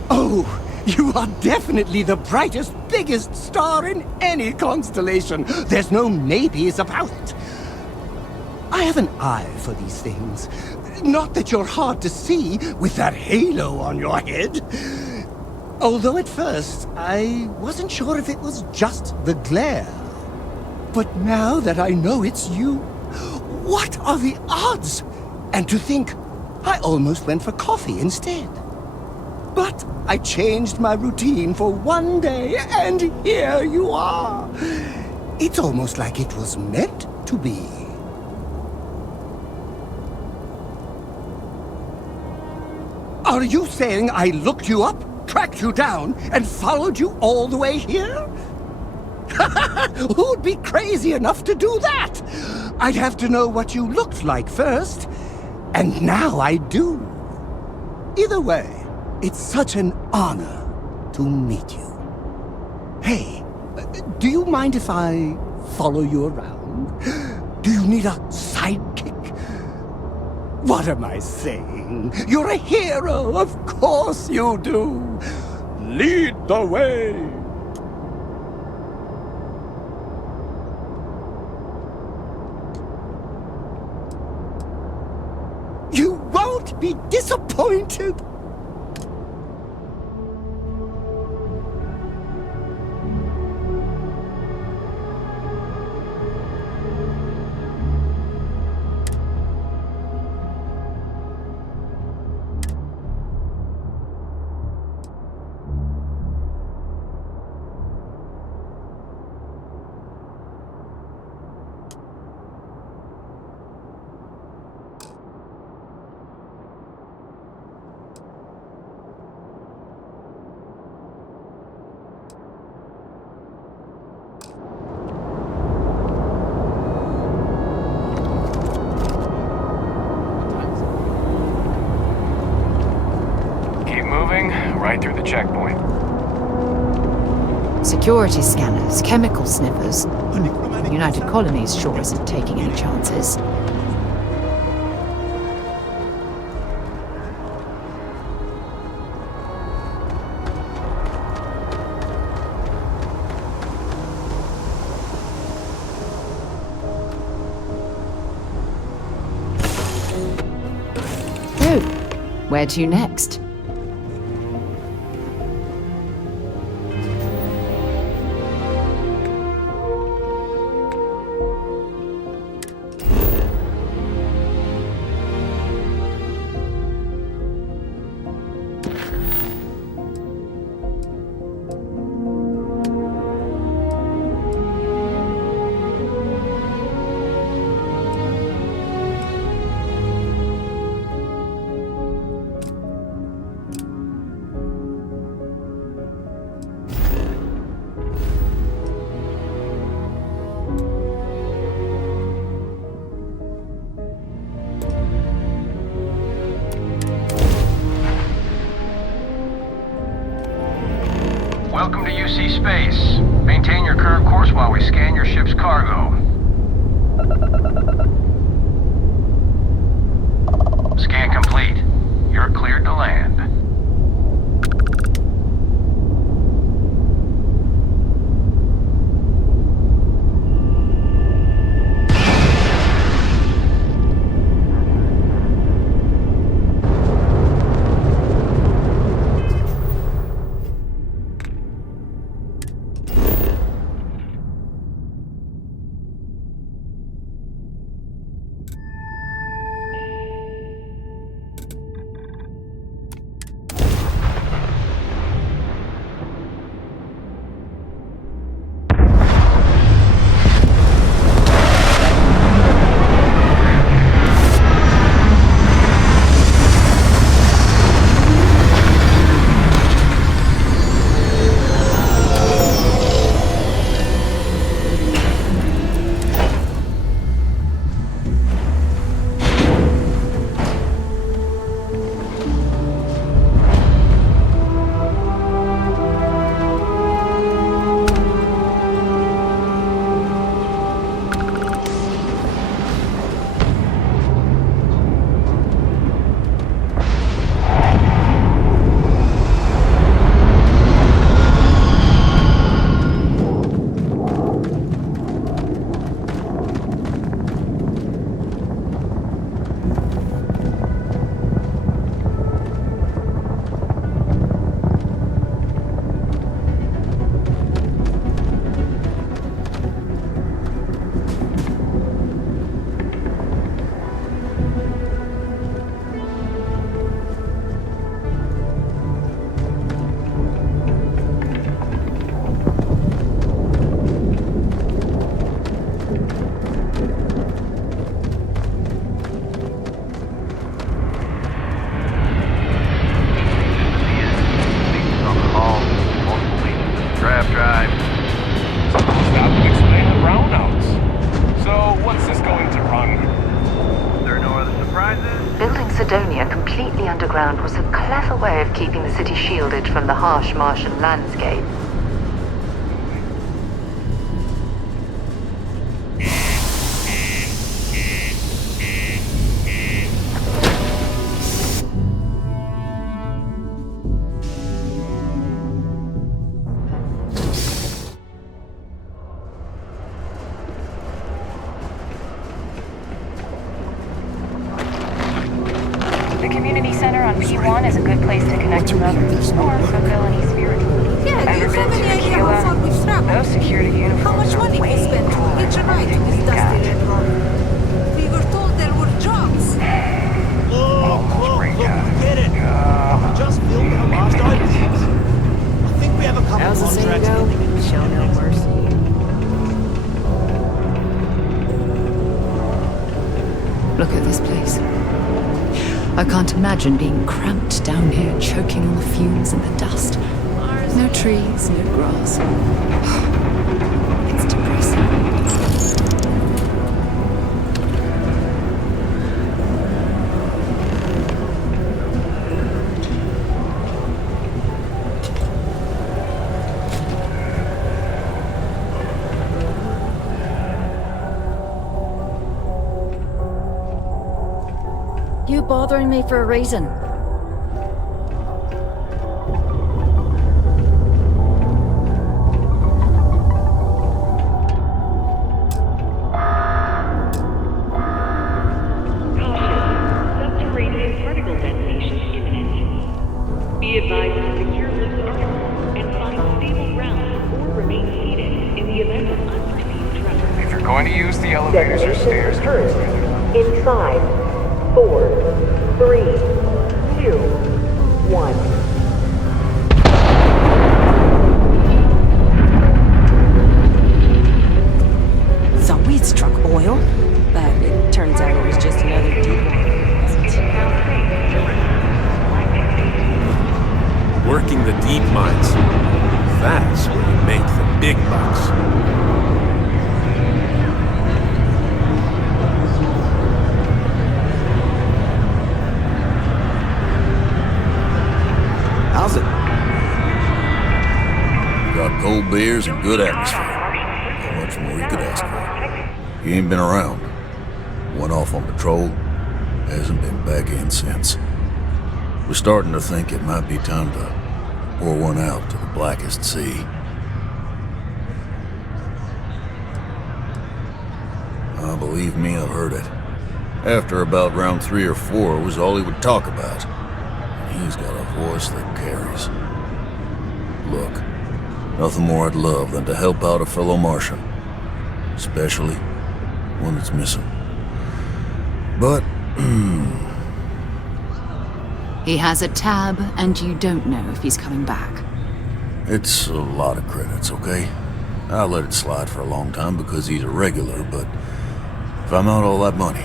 Oh, You are definitely the brightest, biggest star in any constellation. There's no maybes about it. I have an eye for these things. Not that you're hard to see with that halo on your head. Although at first, I wasn't sure if it was just the glare. But now that I know it's you, what are the odds? And to think, I almost went for coffee instead. But I changed my routine for one day, and here you are. It's almost like it was meant to be. Are you saying I looked you up, tracked you down, and followed you all the way here? Who'd be crazy enough to do that? I'd have to know what you looked like first, and now I do. Either way, it's such an honor to meet you. Hey, do you mind if I follow you around? Do you need a sidekick? What am I saying? You're a hero, of course you do. Lead the way. You won't be disappointed. Right through the checkpoint. Security scanners, chemical sniffers. United Colonies sure isn't taking any chances. So, where to next? Welcome to UC Space. Maintain your current course while we scan your ship's cargo. Scan complete. You're cleared to land. keeping the city shielded from the harsh Martian landscape. The community center on P1 is a good place to connect with others, or fulfill any spiritual needs. Yeah, do you have any idea how far we've traveled? Those security uniforms How much money we spent to hitch a ride to this dusty red road? We were told there were jobs. Look, we get it. We just filmed our last items. I think we have a couple How's the saying go? Show no mercy. Look at this place. I can't imagine being cramped down here, choking on the fumes and the dust. No trees, no grass. It's depressing. You bothering me for a reason. Subterranean particle detonation imminent. Be advised to secure loose articles and find stable ground or remain seated in the event of unforeseen trouble. If you're going to use the elevators or stairs, In 5, 4, 3, 2, 1. So we'd struck oil, but it turns out it was just another deep one. Working the deep mines. That's where you make the big bucks. How's it? Got cold beers and good atmosphere. How much more you could ask for? He ain't been around. Went off on patrol. Hasn't been back in since. We're starting to think it might be time to pour one out to the blackest sea. Believe me, I've heard it. After about round 3 or 4 was all he would talk about. And he's got a voice that carries. Look, nothing more I'd love than to help out a fellow Martian. Especially one that's missing. But, He has a tab, and you don't know if he's coming back. it's a lot of credits, okay? I'll let it slide for a long time because he's a regular, but if I'm out all that money,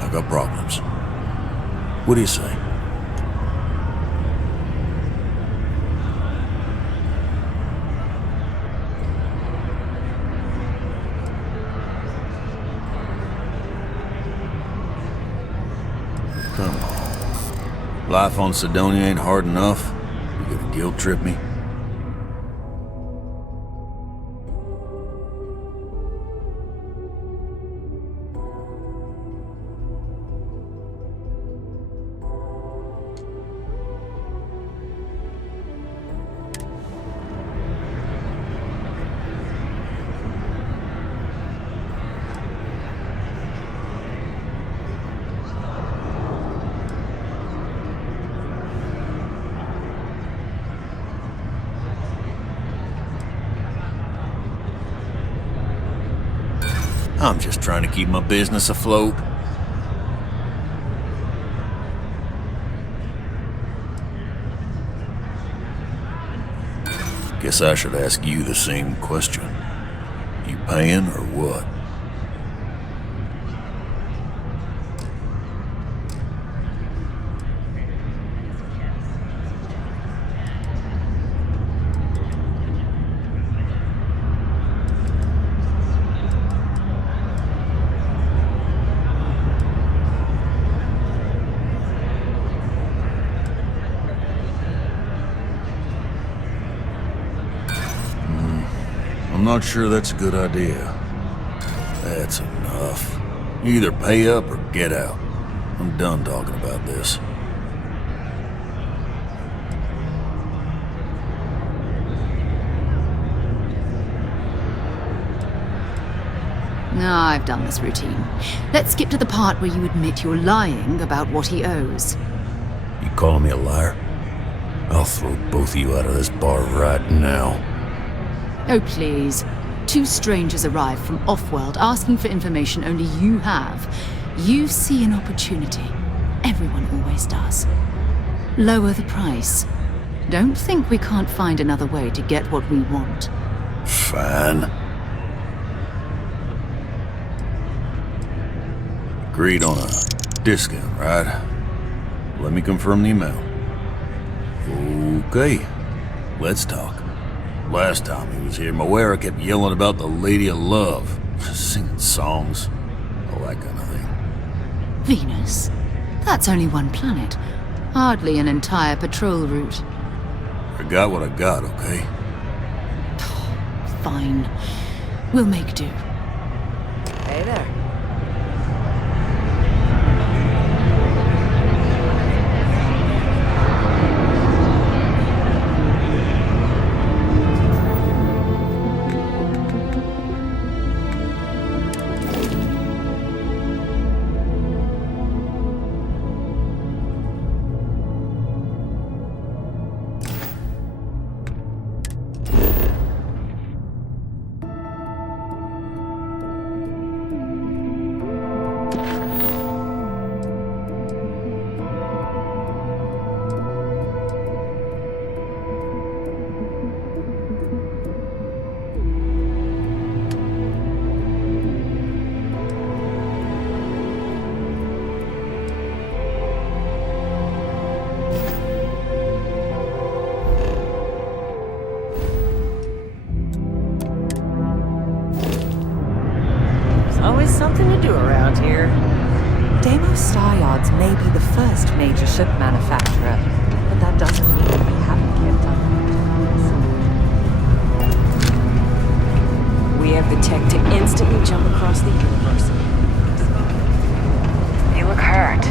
I've got problems. What do you say? Come on. Life on Sidonia ain't hard enough. You gonna guilt trip me? I'm just trying to keep my business afloat. Guess I should ask you the same question. You paying or what? not sure that's a good idea. That's enough. You either pay up or get out. I'm done talking about this. I've done this routine. Let's skip to the part where you admit you're lying about what he owes. You calling me a liar? I'll throw both of you out of this bar right now. Oh, please. 2 strangers arrive from off-world asking for information only you have. You see an opportunity. Everyone always does. Lower the price. Don't think we can't find another way to get what we want. Fine. Agreed on a discount, right? Let me confirm the amount. Okay, let's talk. Last time he was here, Moira kept yelling about the Lady of Love, singing songs, all that kind of thing. Venus? That's only one planet. Hardly an entire patrol route. I got what I got, okay? Fine. We'll make do. Hey there. Always something to do around here. Deimos Star Yards may be the first major ship manufacturer, but that doesn't mean we haven't kept up. We have the tech to instantly jump across the universe. You look hurt.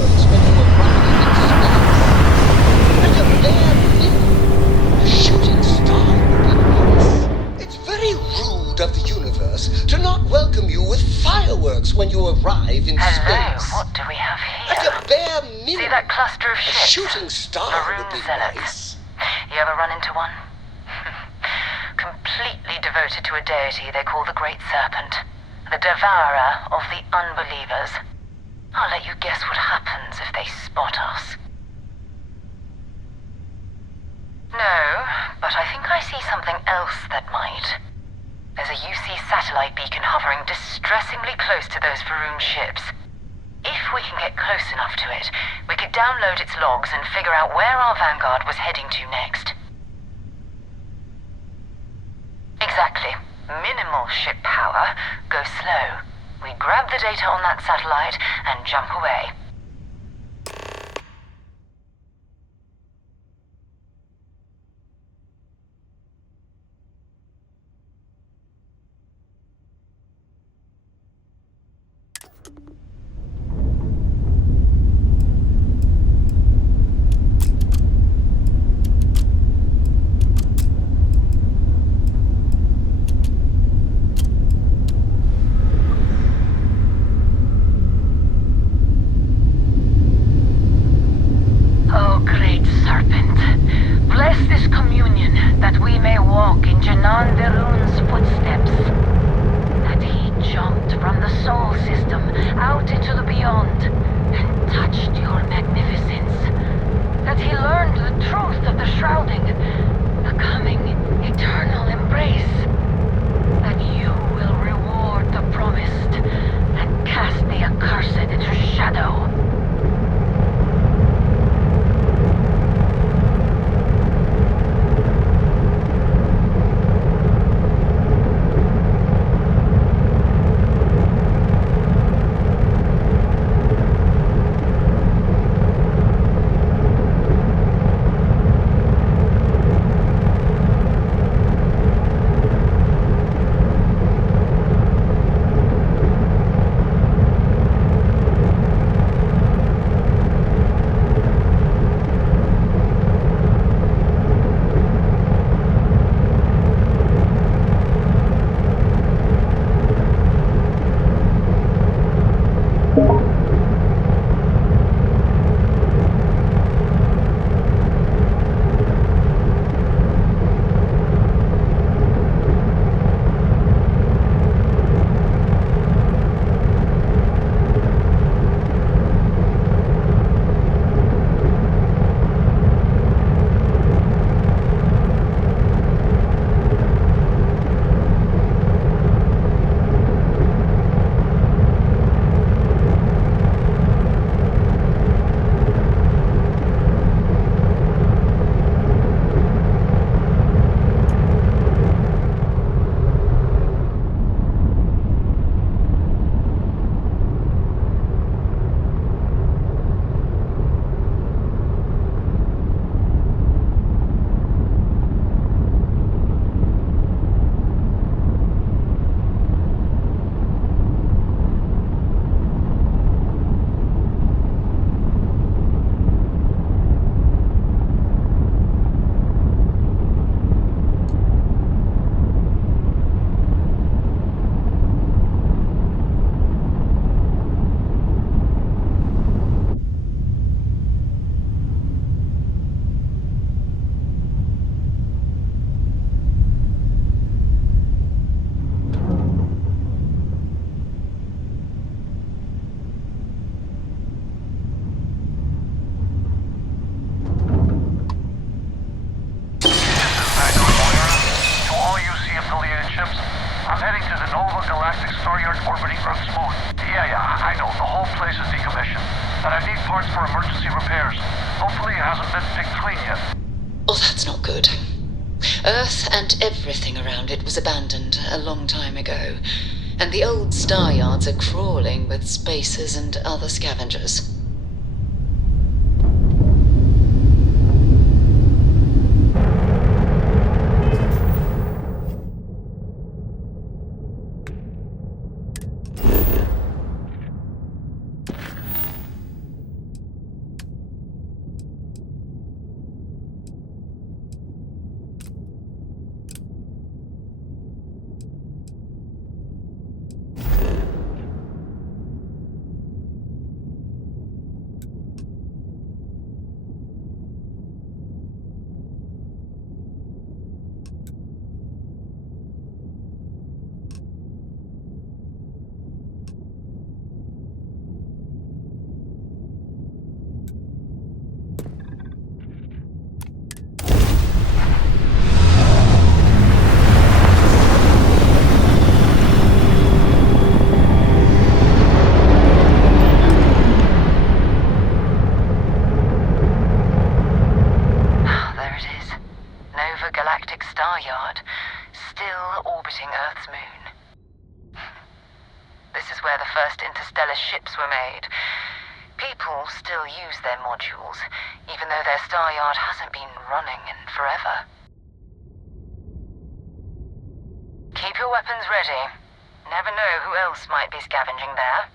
fireworks when you arrive in space. At a bare minimum, a shooting star would be nice. It's very rude of the universe to not welcome you with fireworks when you arrive in space. What do we have here? At a bare minimum, See that cluster of a ships? shooting star would be nice. You ever run into one? Completely devoted to a deity they call the Great Serpent, the devourer of the unbelievers. I'll let you guess what happens if they spot us. No, but I think I see something else that might. There's a UC satellite beacon hovering distressingly close to those Faroum ships. If we can get close enough to it, we could download its logs and figure out where our vanguard was heading to next. Exactly. Minimal ship power, go slow. We grab the data on that satellite and jump away. Earth and everything around it was abandoned a long time ago, and the old star yards are crawling with spacers and other scavengers. This is where the first interstellar ships were made. People still use their modules, even though their star yard hasn't been running in forever. Keep your weapons ready. Never know who else might be scavenging there.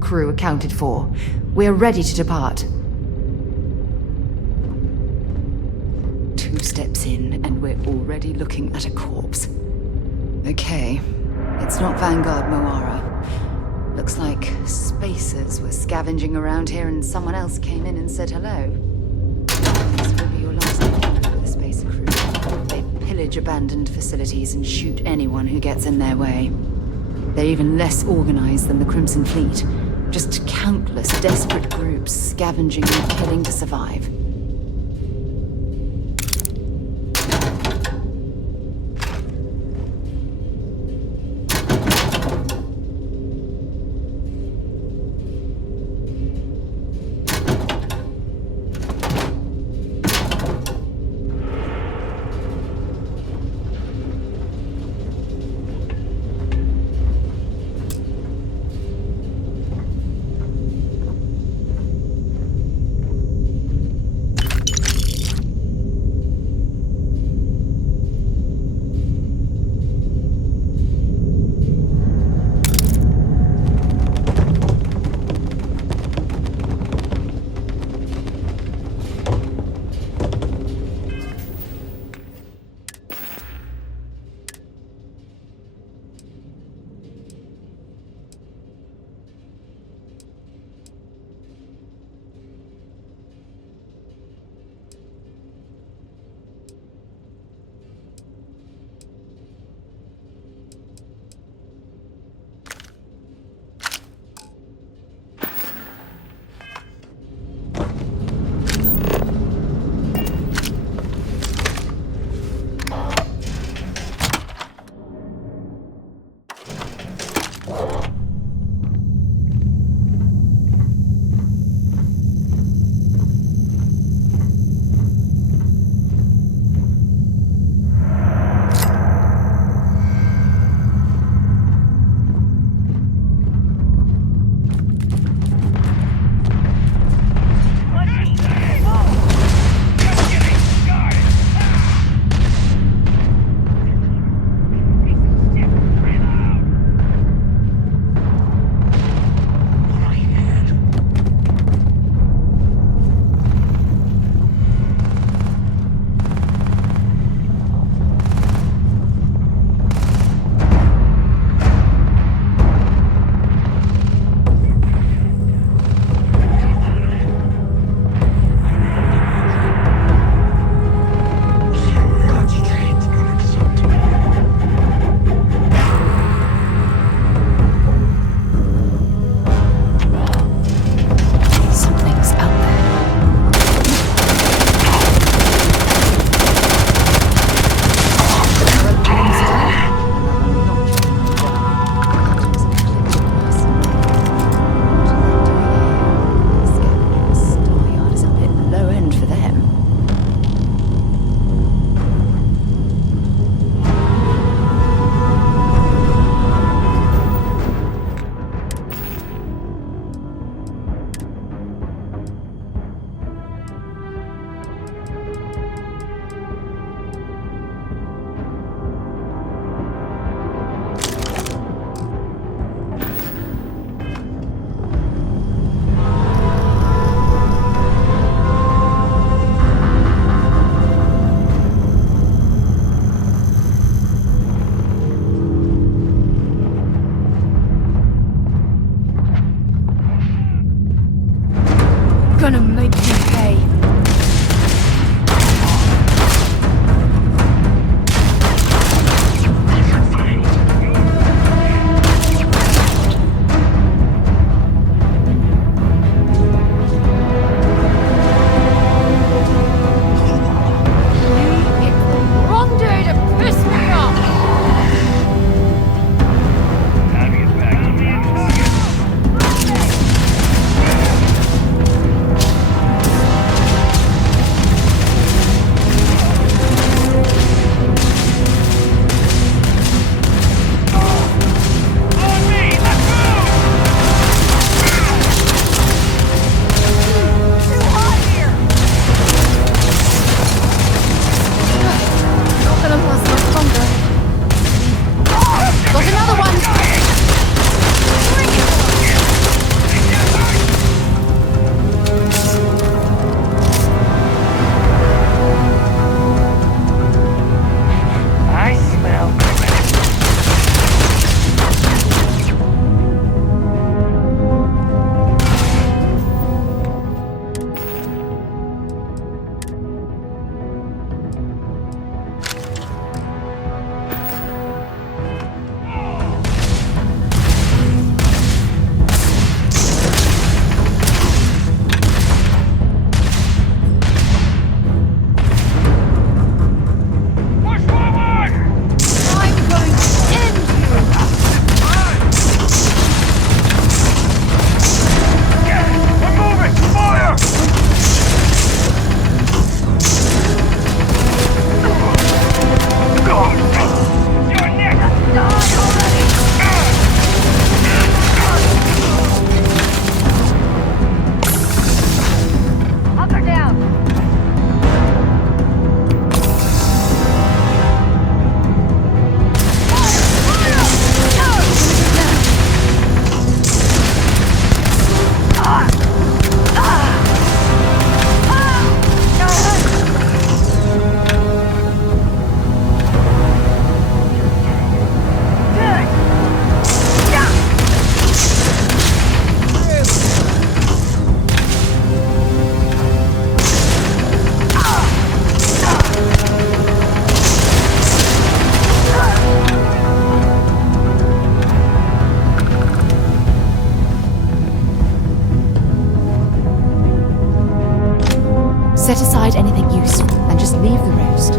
Crew accounted for. We're ready to depart. 2 steps in, and we're already looking at a corpse. Okay, it's not Vanguard Moara. Looks like spacers were scavenging around here and someone else came in and said hello. This will be your last encounter with the spacer crew. They pillage abandoned facilities and shoot anyone who gets in their way. They're even less organized than the Crimson Fleet. Just countless desperate groups scavenging and killing to survive. gonna make you pay. Wrong day to piss me off! Not gonna last much longer. Got another one! I smell Set aside anything useful and just leave the rest.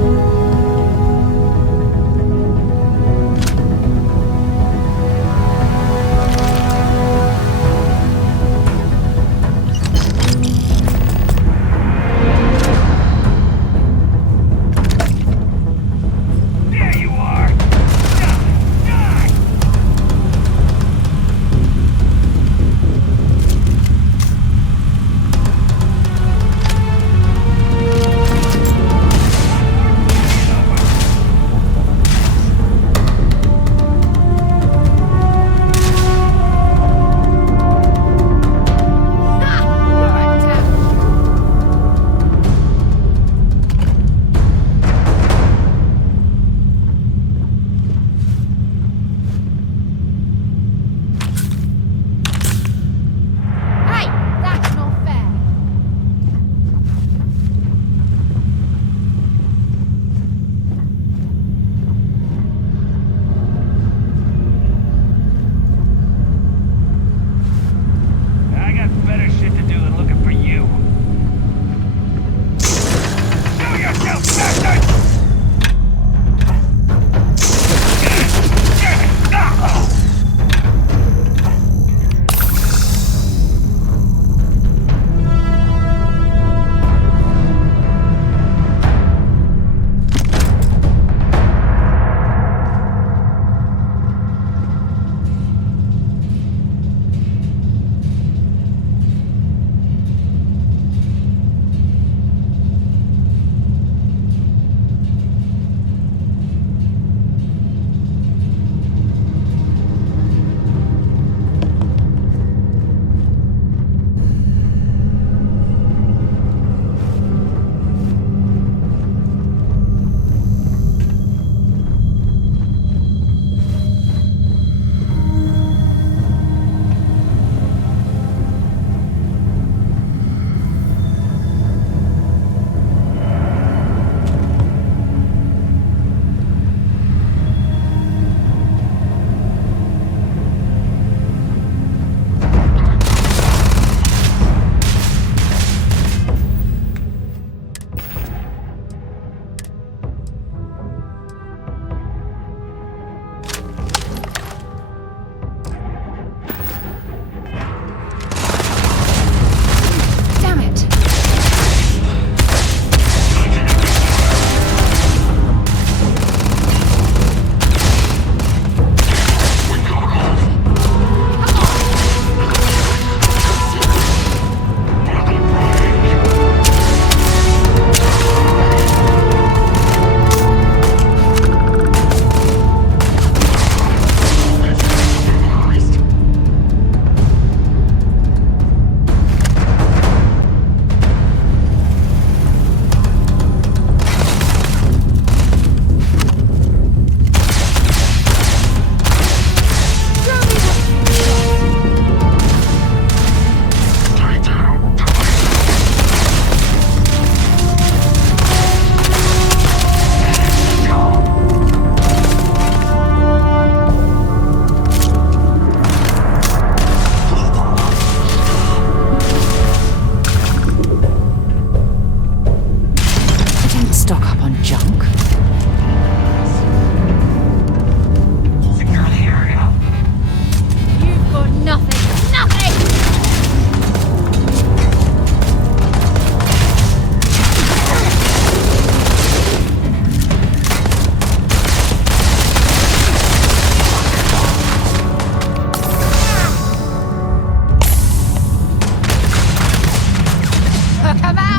never come out!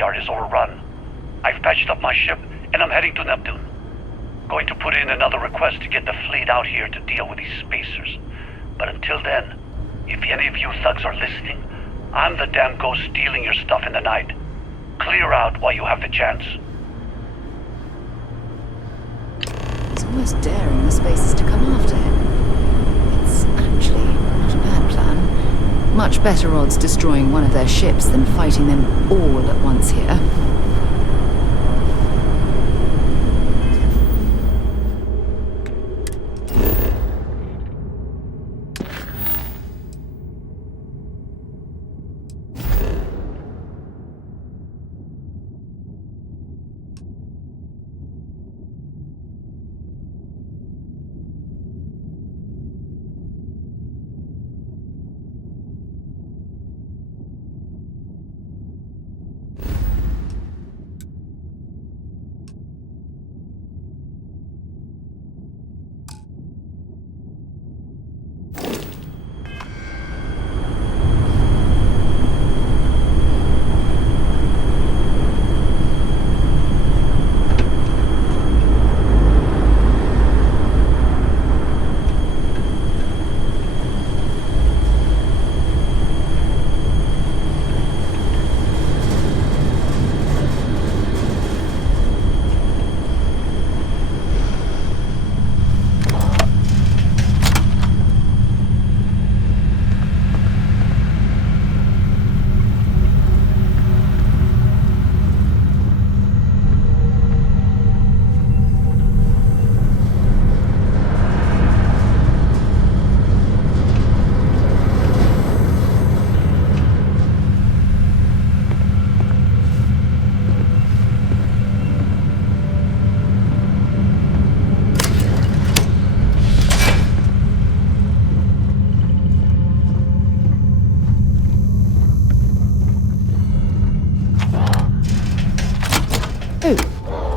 yard is overrun. I've patched up my ship, and I'm heading to Neptune. Going to put in another request to get the fleet out here to deal with these spacers. But until then, if any of you thugs are listening, I'm the damn ghost stealing your stuff in the night. Clear out while you have the chance. He's almost daring the spacers to come after him. It's actually not a bad plan. Much better odds destroying one of their ships than fighting them all at once here.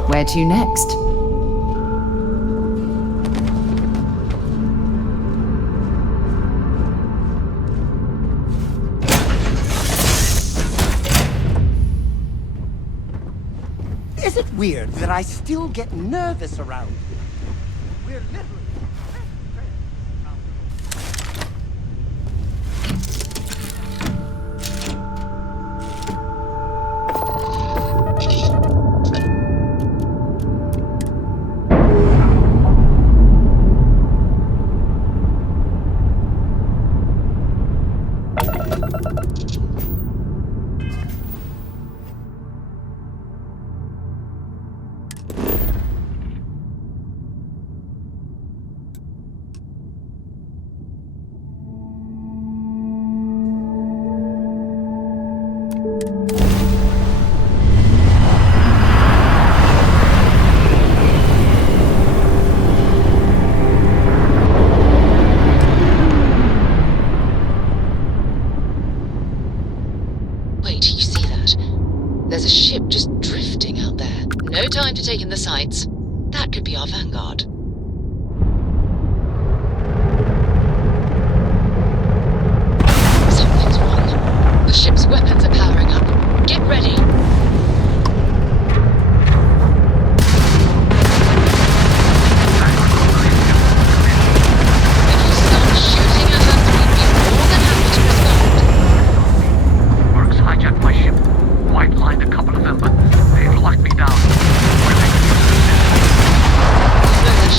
Where to next? Is it weird that I still get nervous around you? We're literally... There's a ship just drifting out there. No time to take in the sights. That could be our vanguard. Something's wrong. The ship's weapons are powering up. Get ready. If you start shooting at us, we'd be more than happy to respond. Works hijacked my ship. White lined a couple of them, but they've locked me down. We're making use of the system. You know that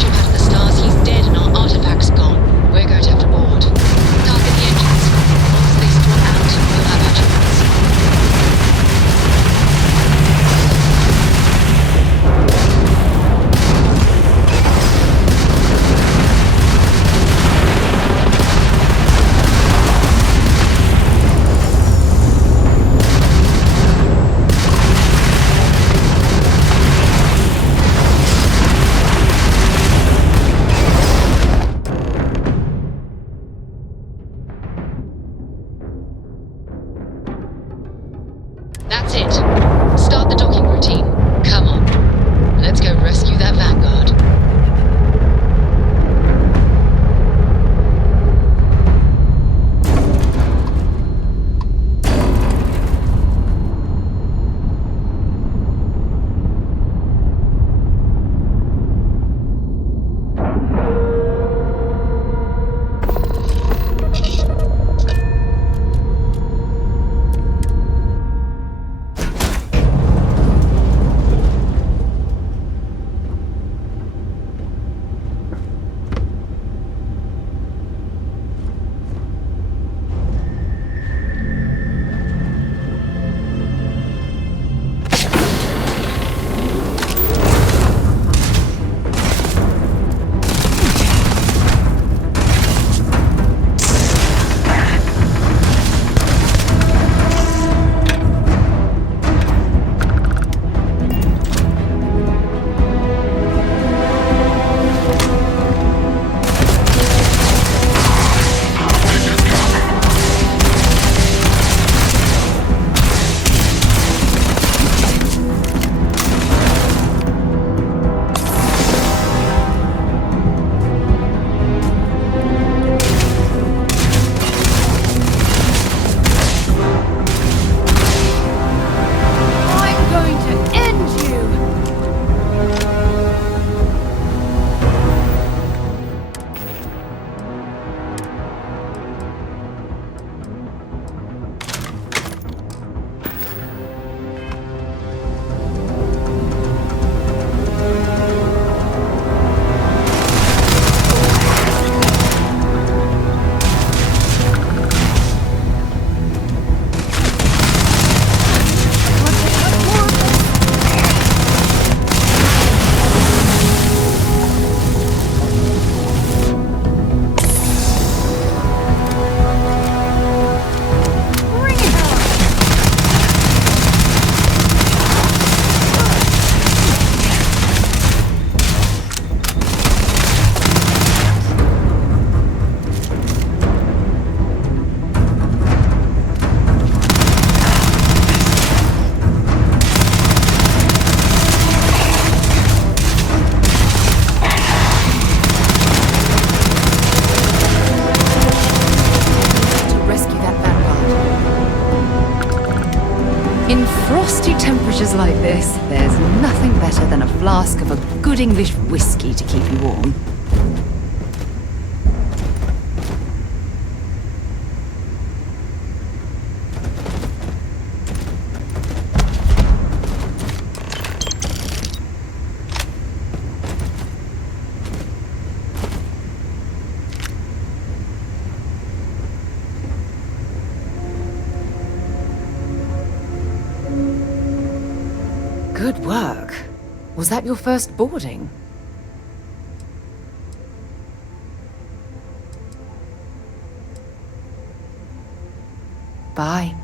this, there's nothing better than a flask of a good English whiskey to keep you warm. Good work. Was that your first boarding? Bye.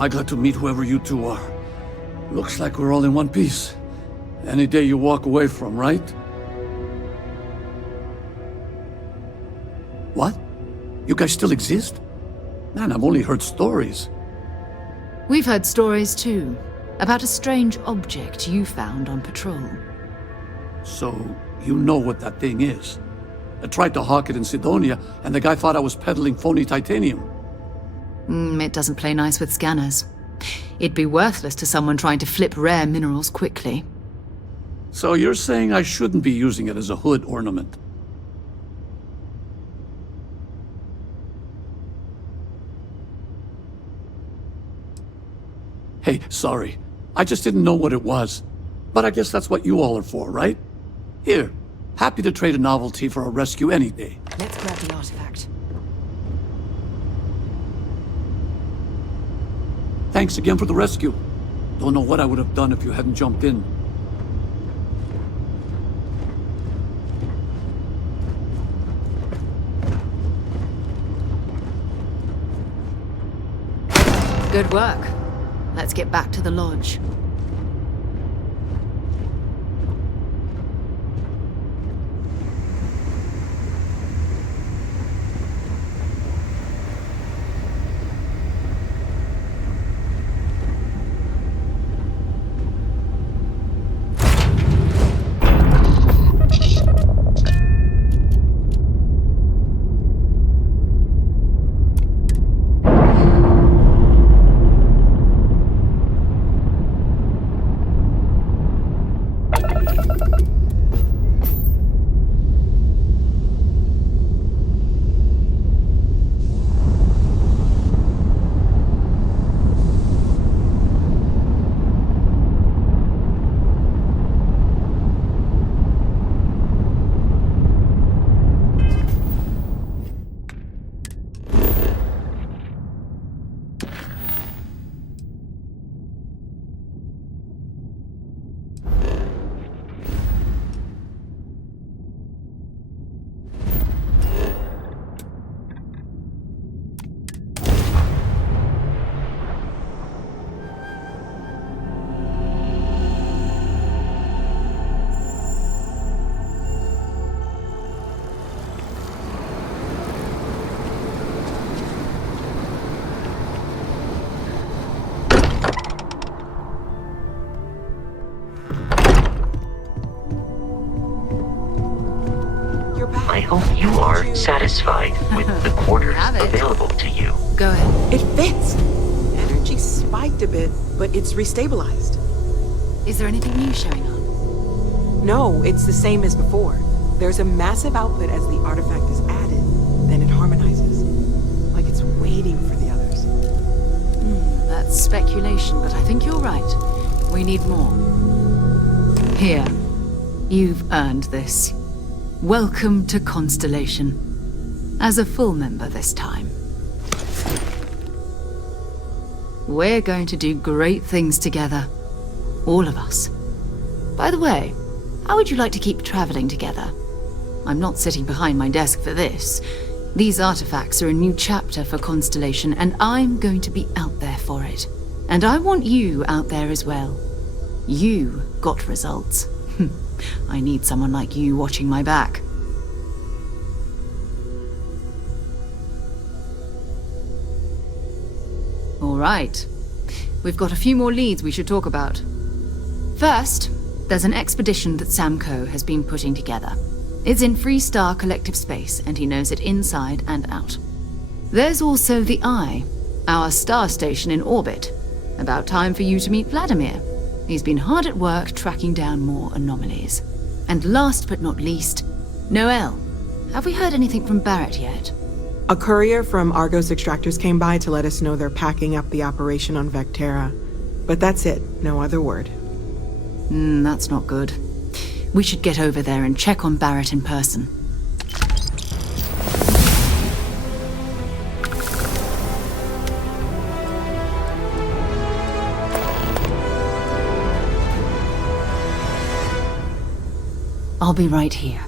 Am I glad to meet whoever you two are. Looks like we're all in one piece. Any day you walk away from, right? What? You guys still exist? Man, I've only heard stories. We've heard stories too, about a strange object you found on patrol. So, you know what that thing is. I tried to hawk it in Sidonia, and the guy thought I was peddling phony titanium. It doesn't play nice with scanners. It'd be worthless to someone trying to flip rare minerals quickly. So you're saying I shouldn't be using it as a hood ornament? Hey, sorry. I just didn't know what it was. But I guess that's what you all are for, right? Here, happy to trade a novelty for a rescue any day. Let's grab the artifact. Thanks again for the rescue. Don't know what I would have done if you hadn't jumped in. Good work. Let's get back to the lodge. I hope you are satisfied with the quarters available to you. Go ahead. It fits. Energy spiked a bit, but it's restabilized. Is there anything new showing on? No, it's the same as before. There's a massive output as the artifact is added, then it harmonizes. Like it's waiting for the others. That's speculation, but I think you're right. We need more. Here. You've earned this. Welcome to Constellation. As a full member this time. We're going to do great things together. All of us. By the way, how would you like to keep traveling together? I'm not sitting behind my desk for this. These artifacts are a new chapter for Constellation, and I'm going to be out there for it. And I want you out there as well. You got results. I need someone like you watching my back. All right. We've got a few more leads we should talk about. First, there's an expedition that Samco has been putting together. It's in Freestar Collective Space, and he knows it inside and out. There's also the Eye, our star station in orbit. About time for you to meet Vladimir. He's been hard at work tracking down more anomalies. And last but not least, Noel. Have we heard anything from Barrett yet? A courier from Argos Extractors came by to let us know they're packing up the operation on Vectera. But that's it, no other word. That's not good. We should get over there and check on Barrett in person. I'll be right here.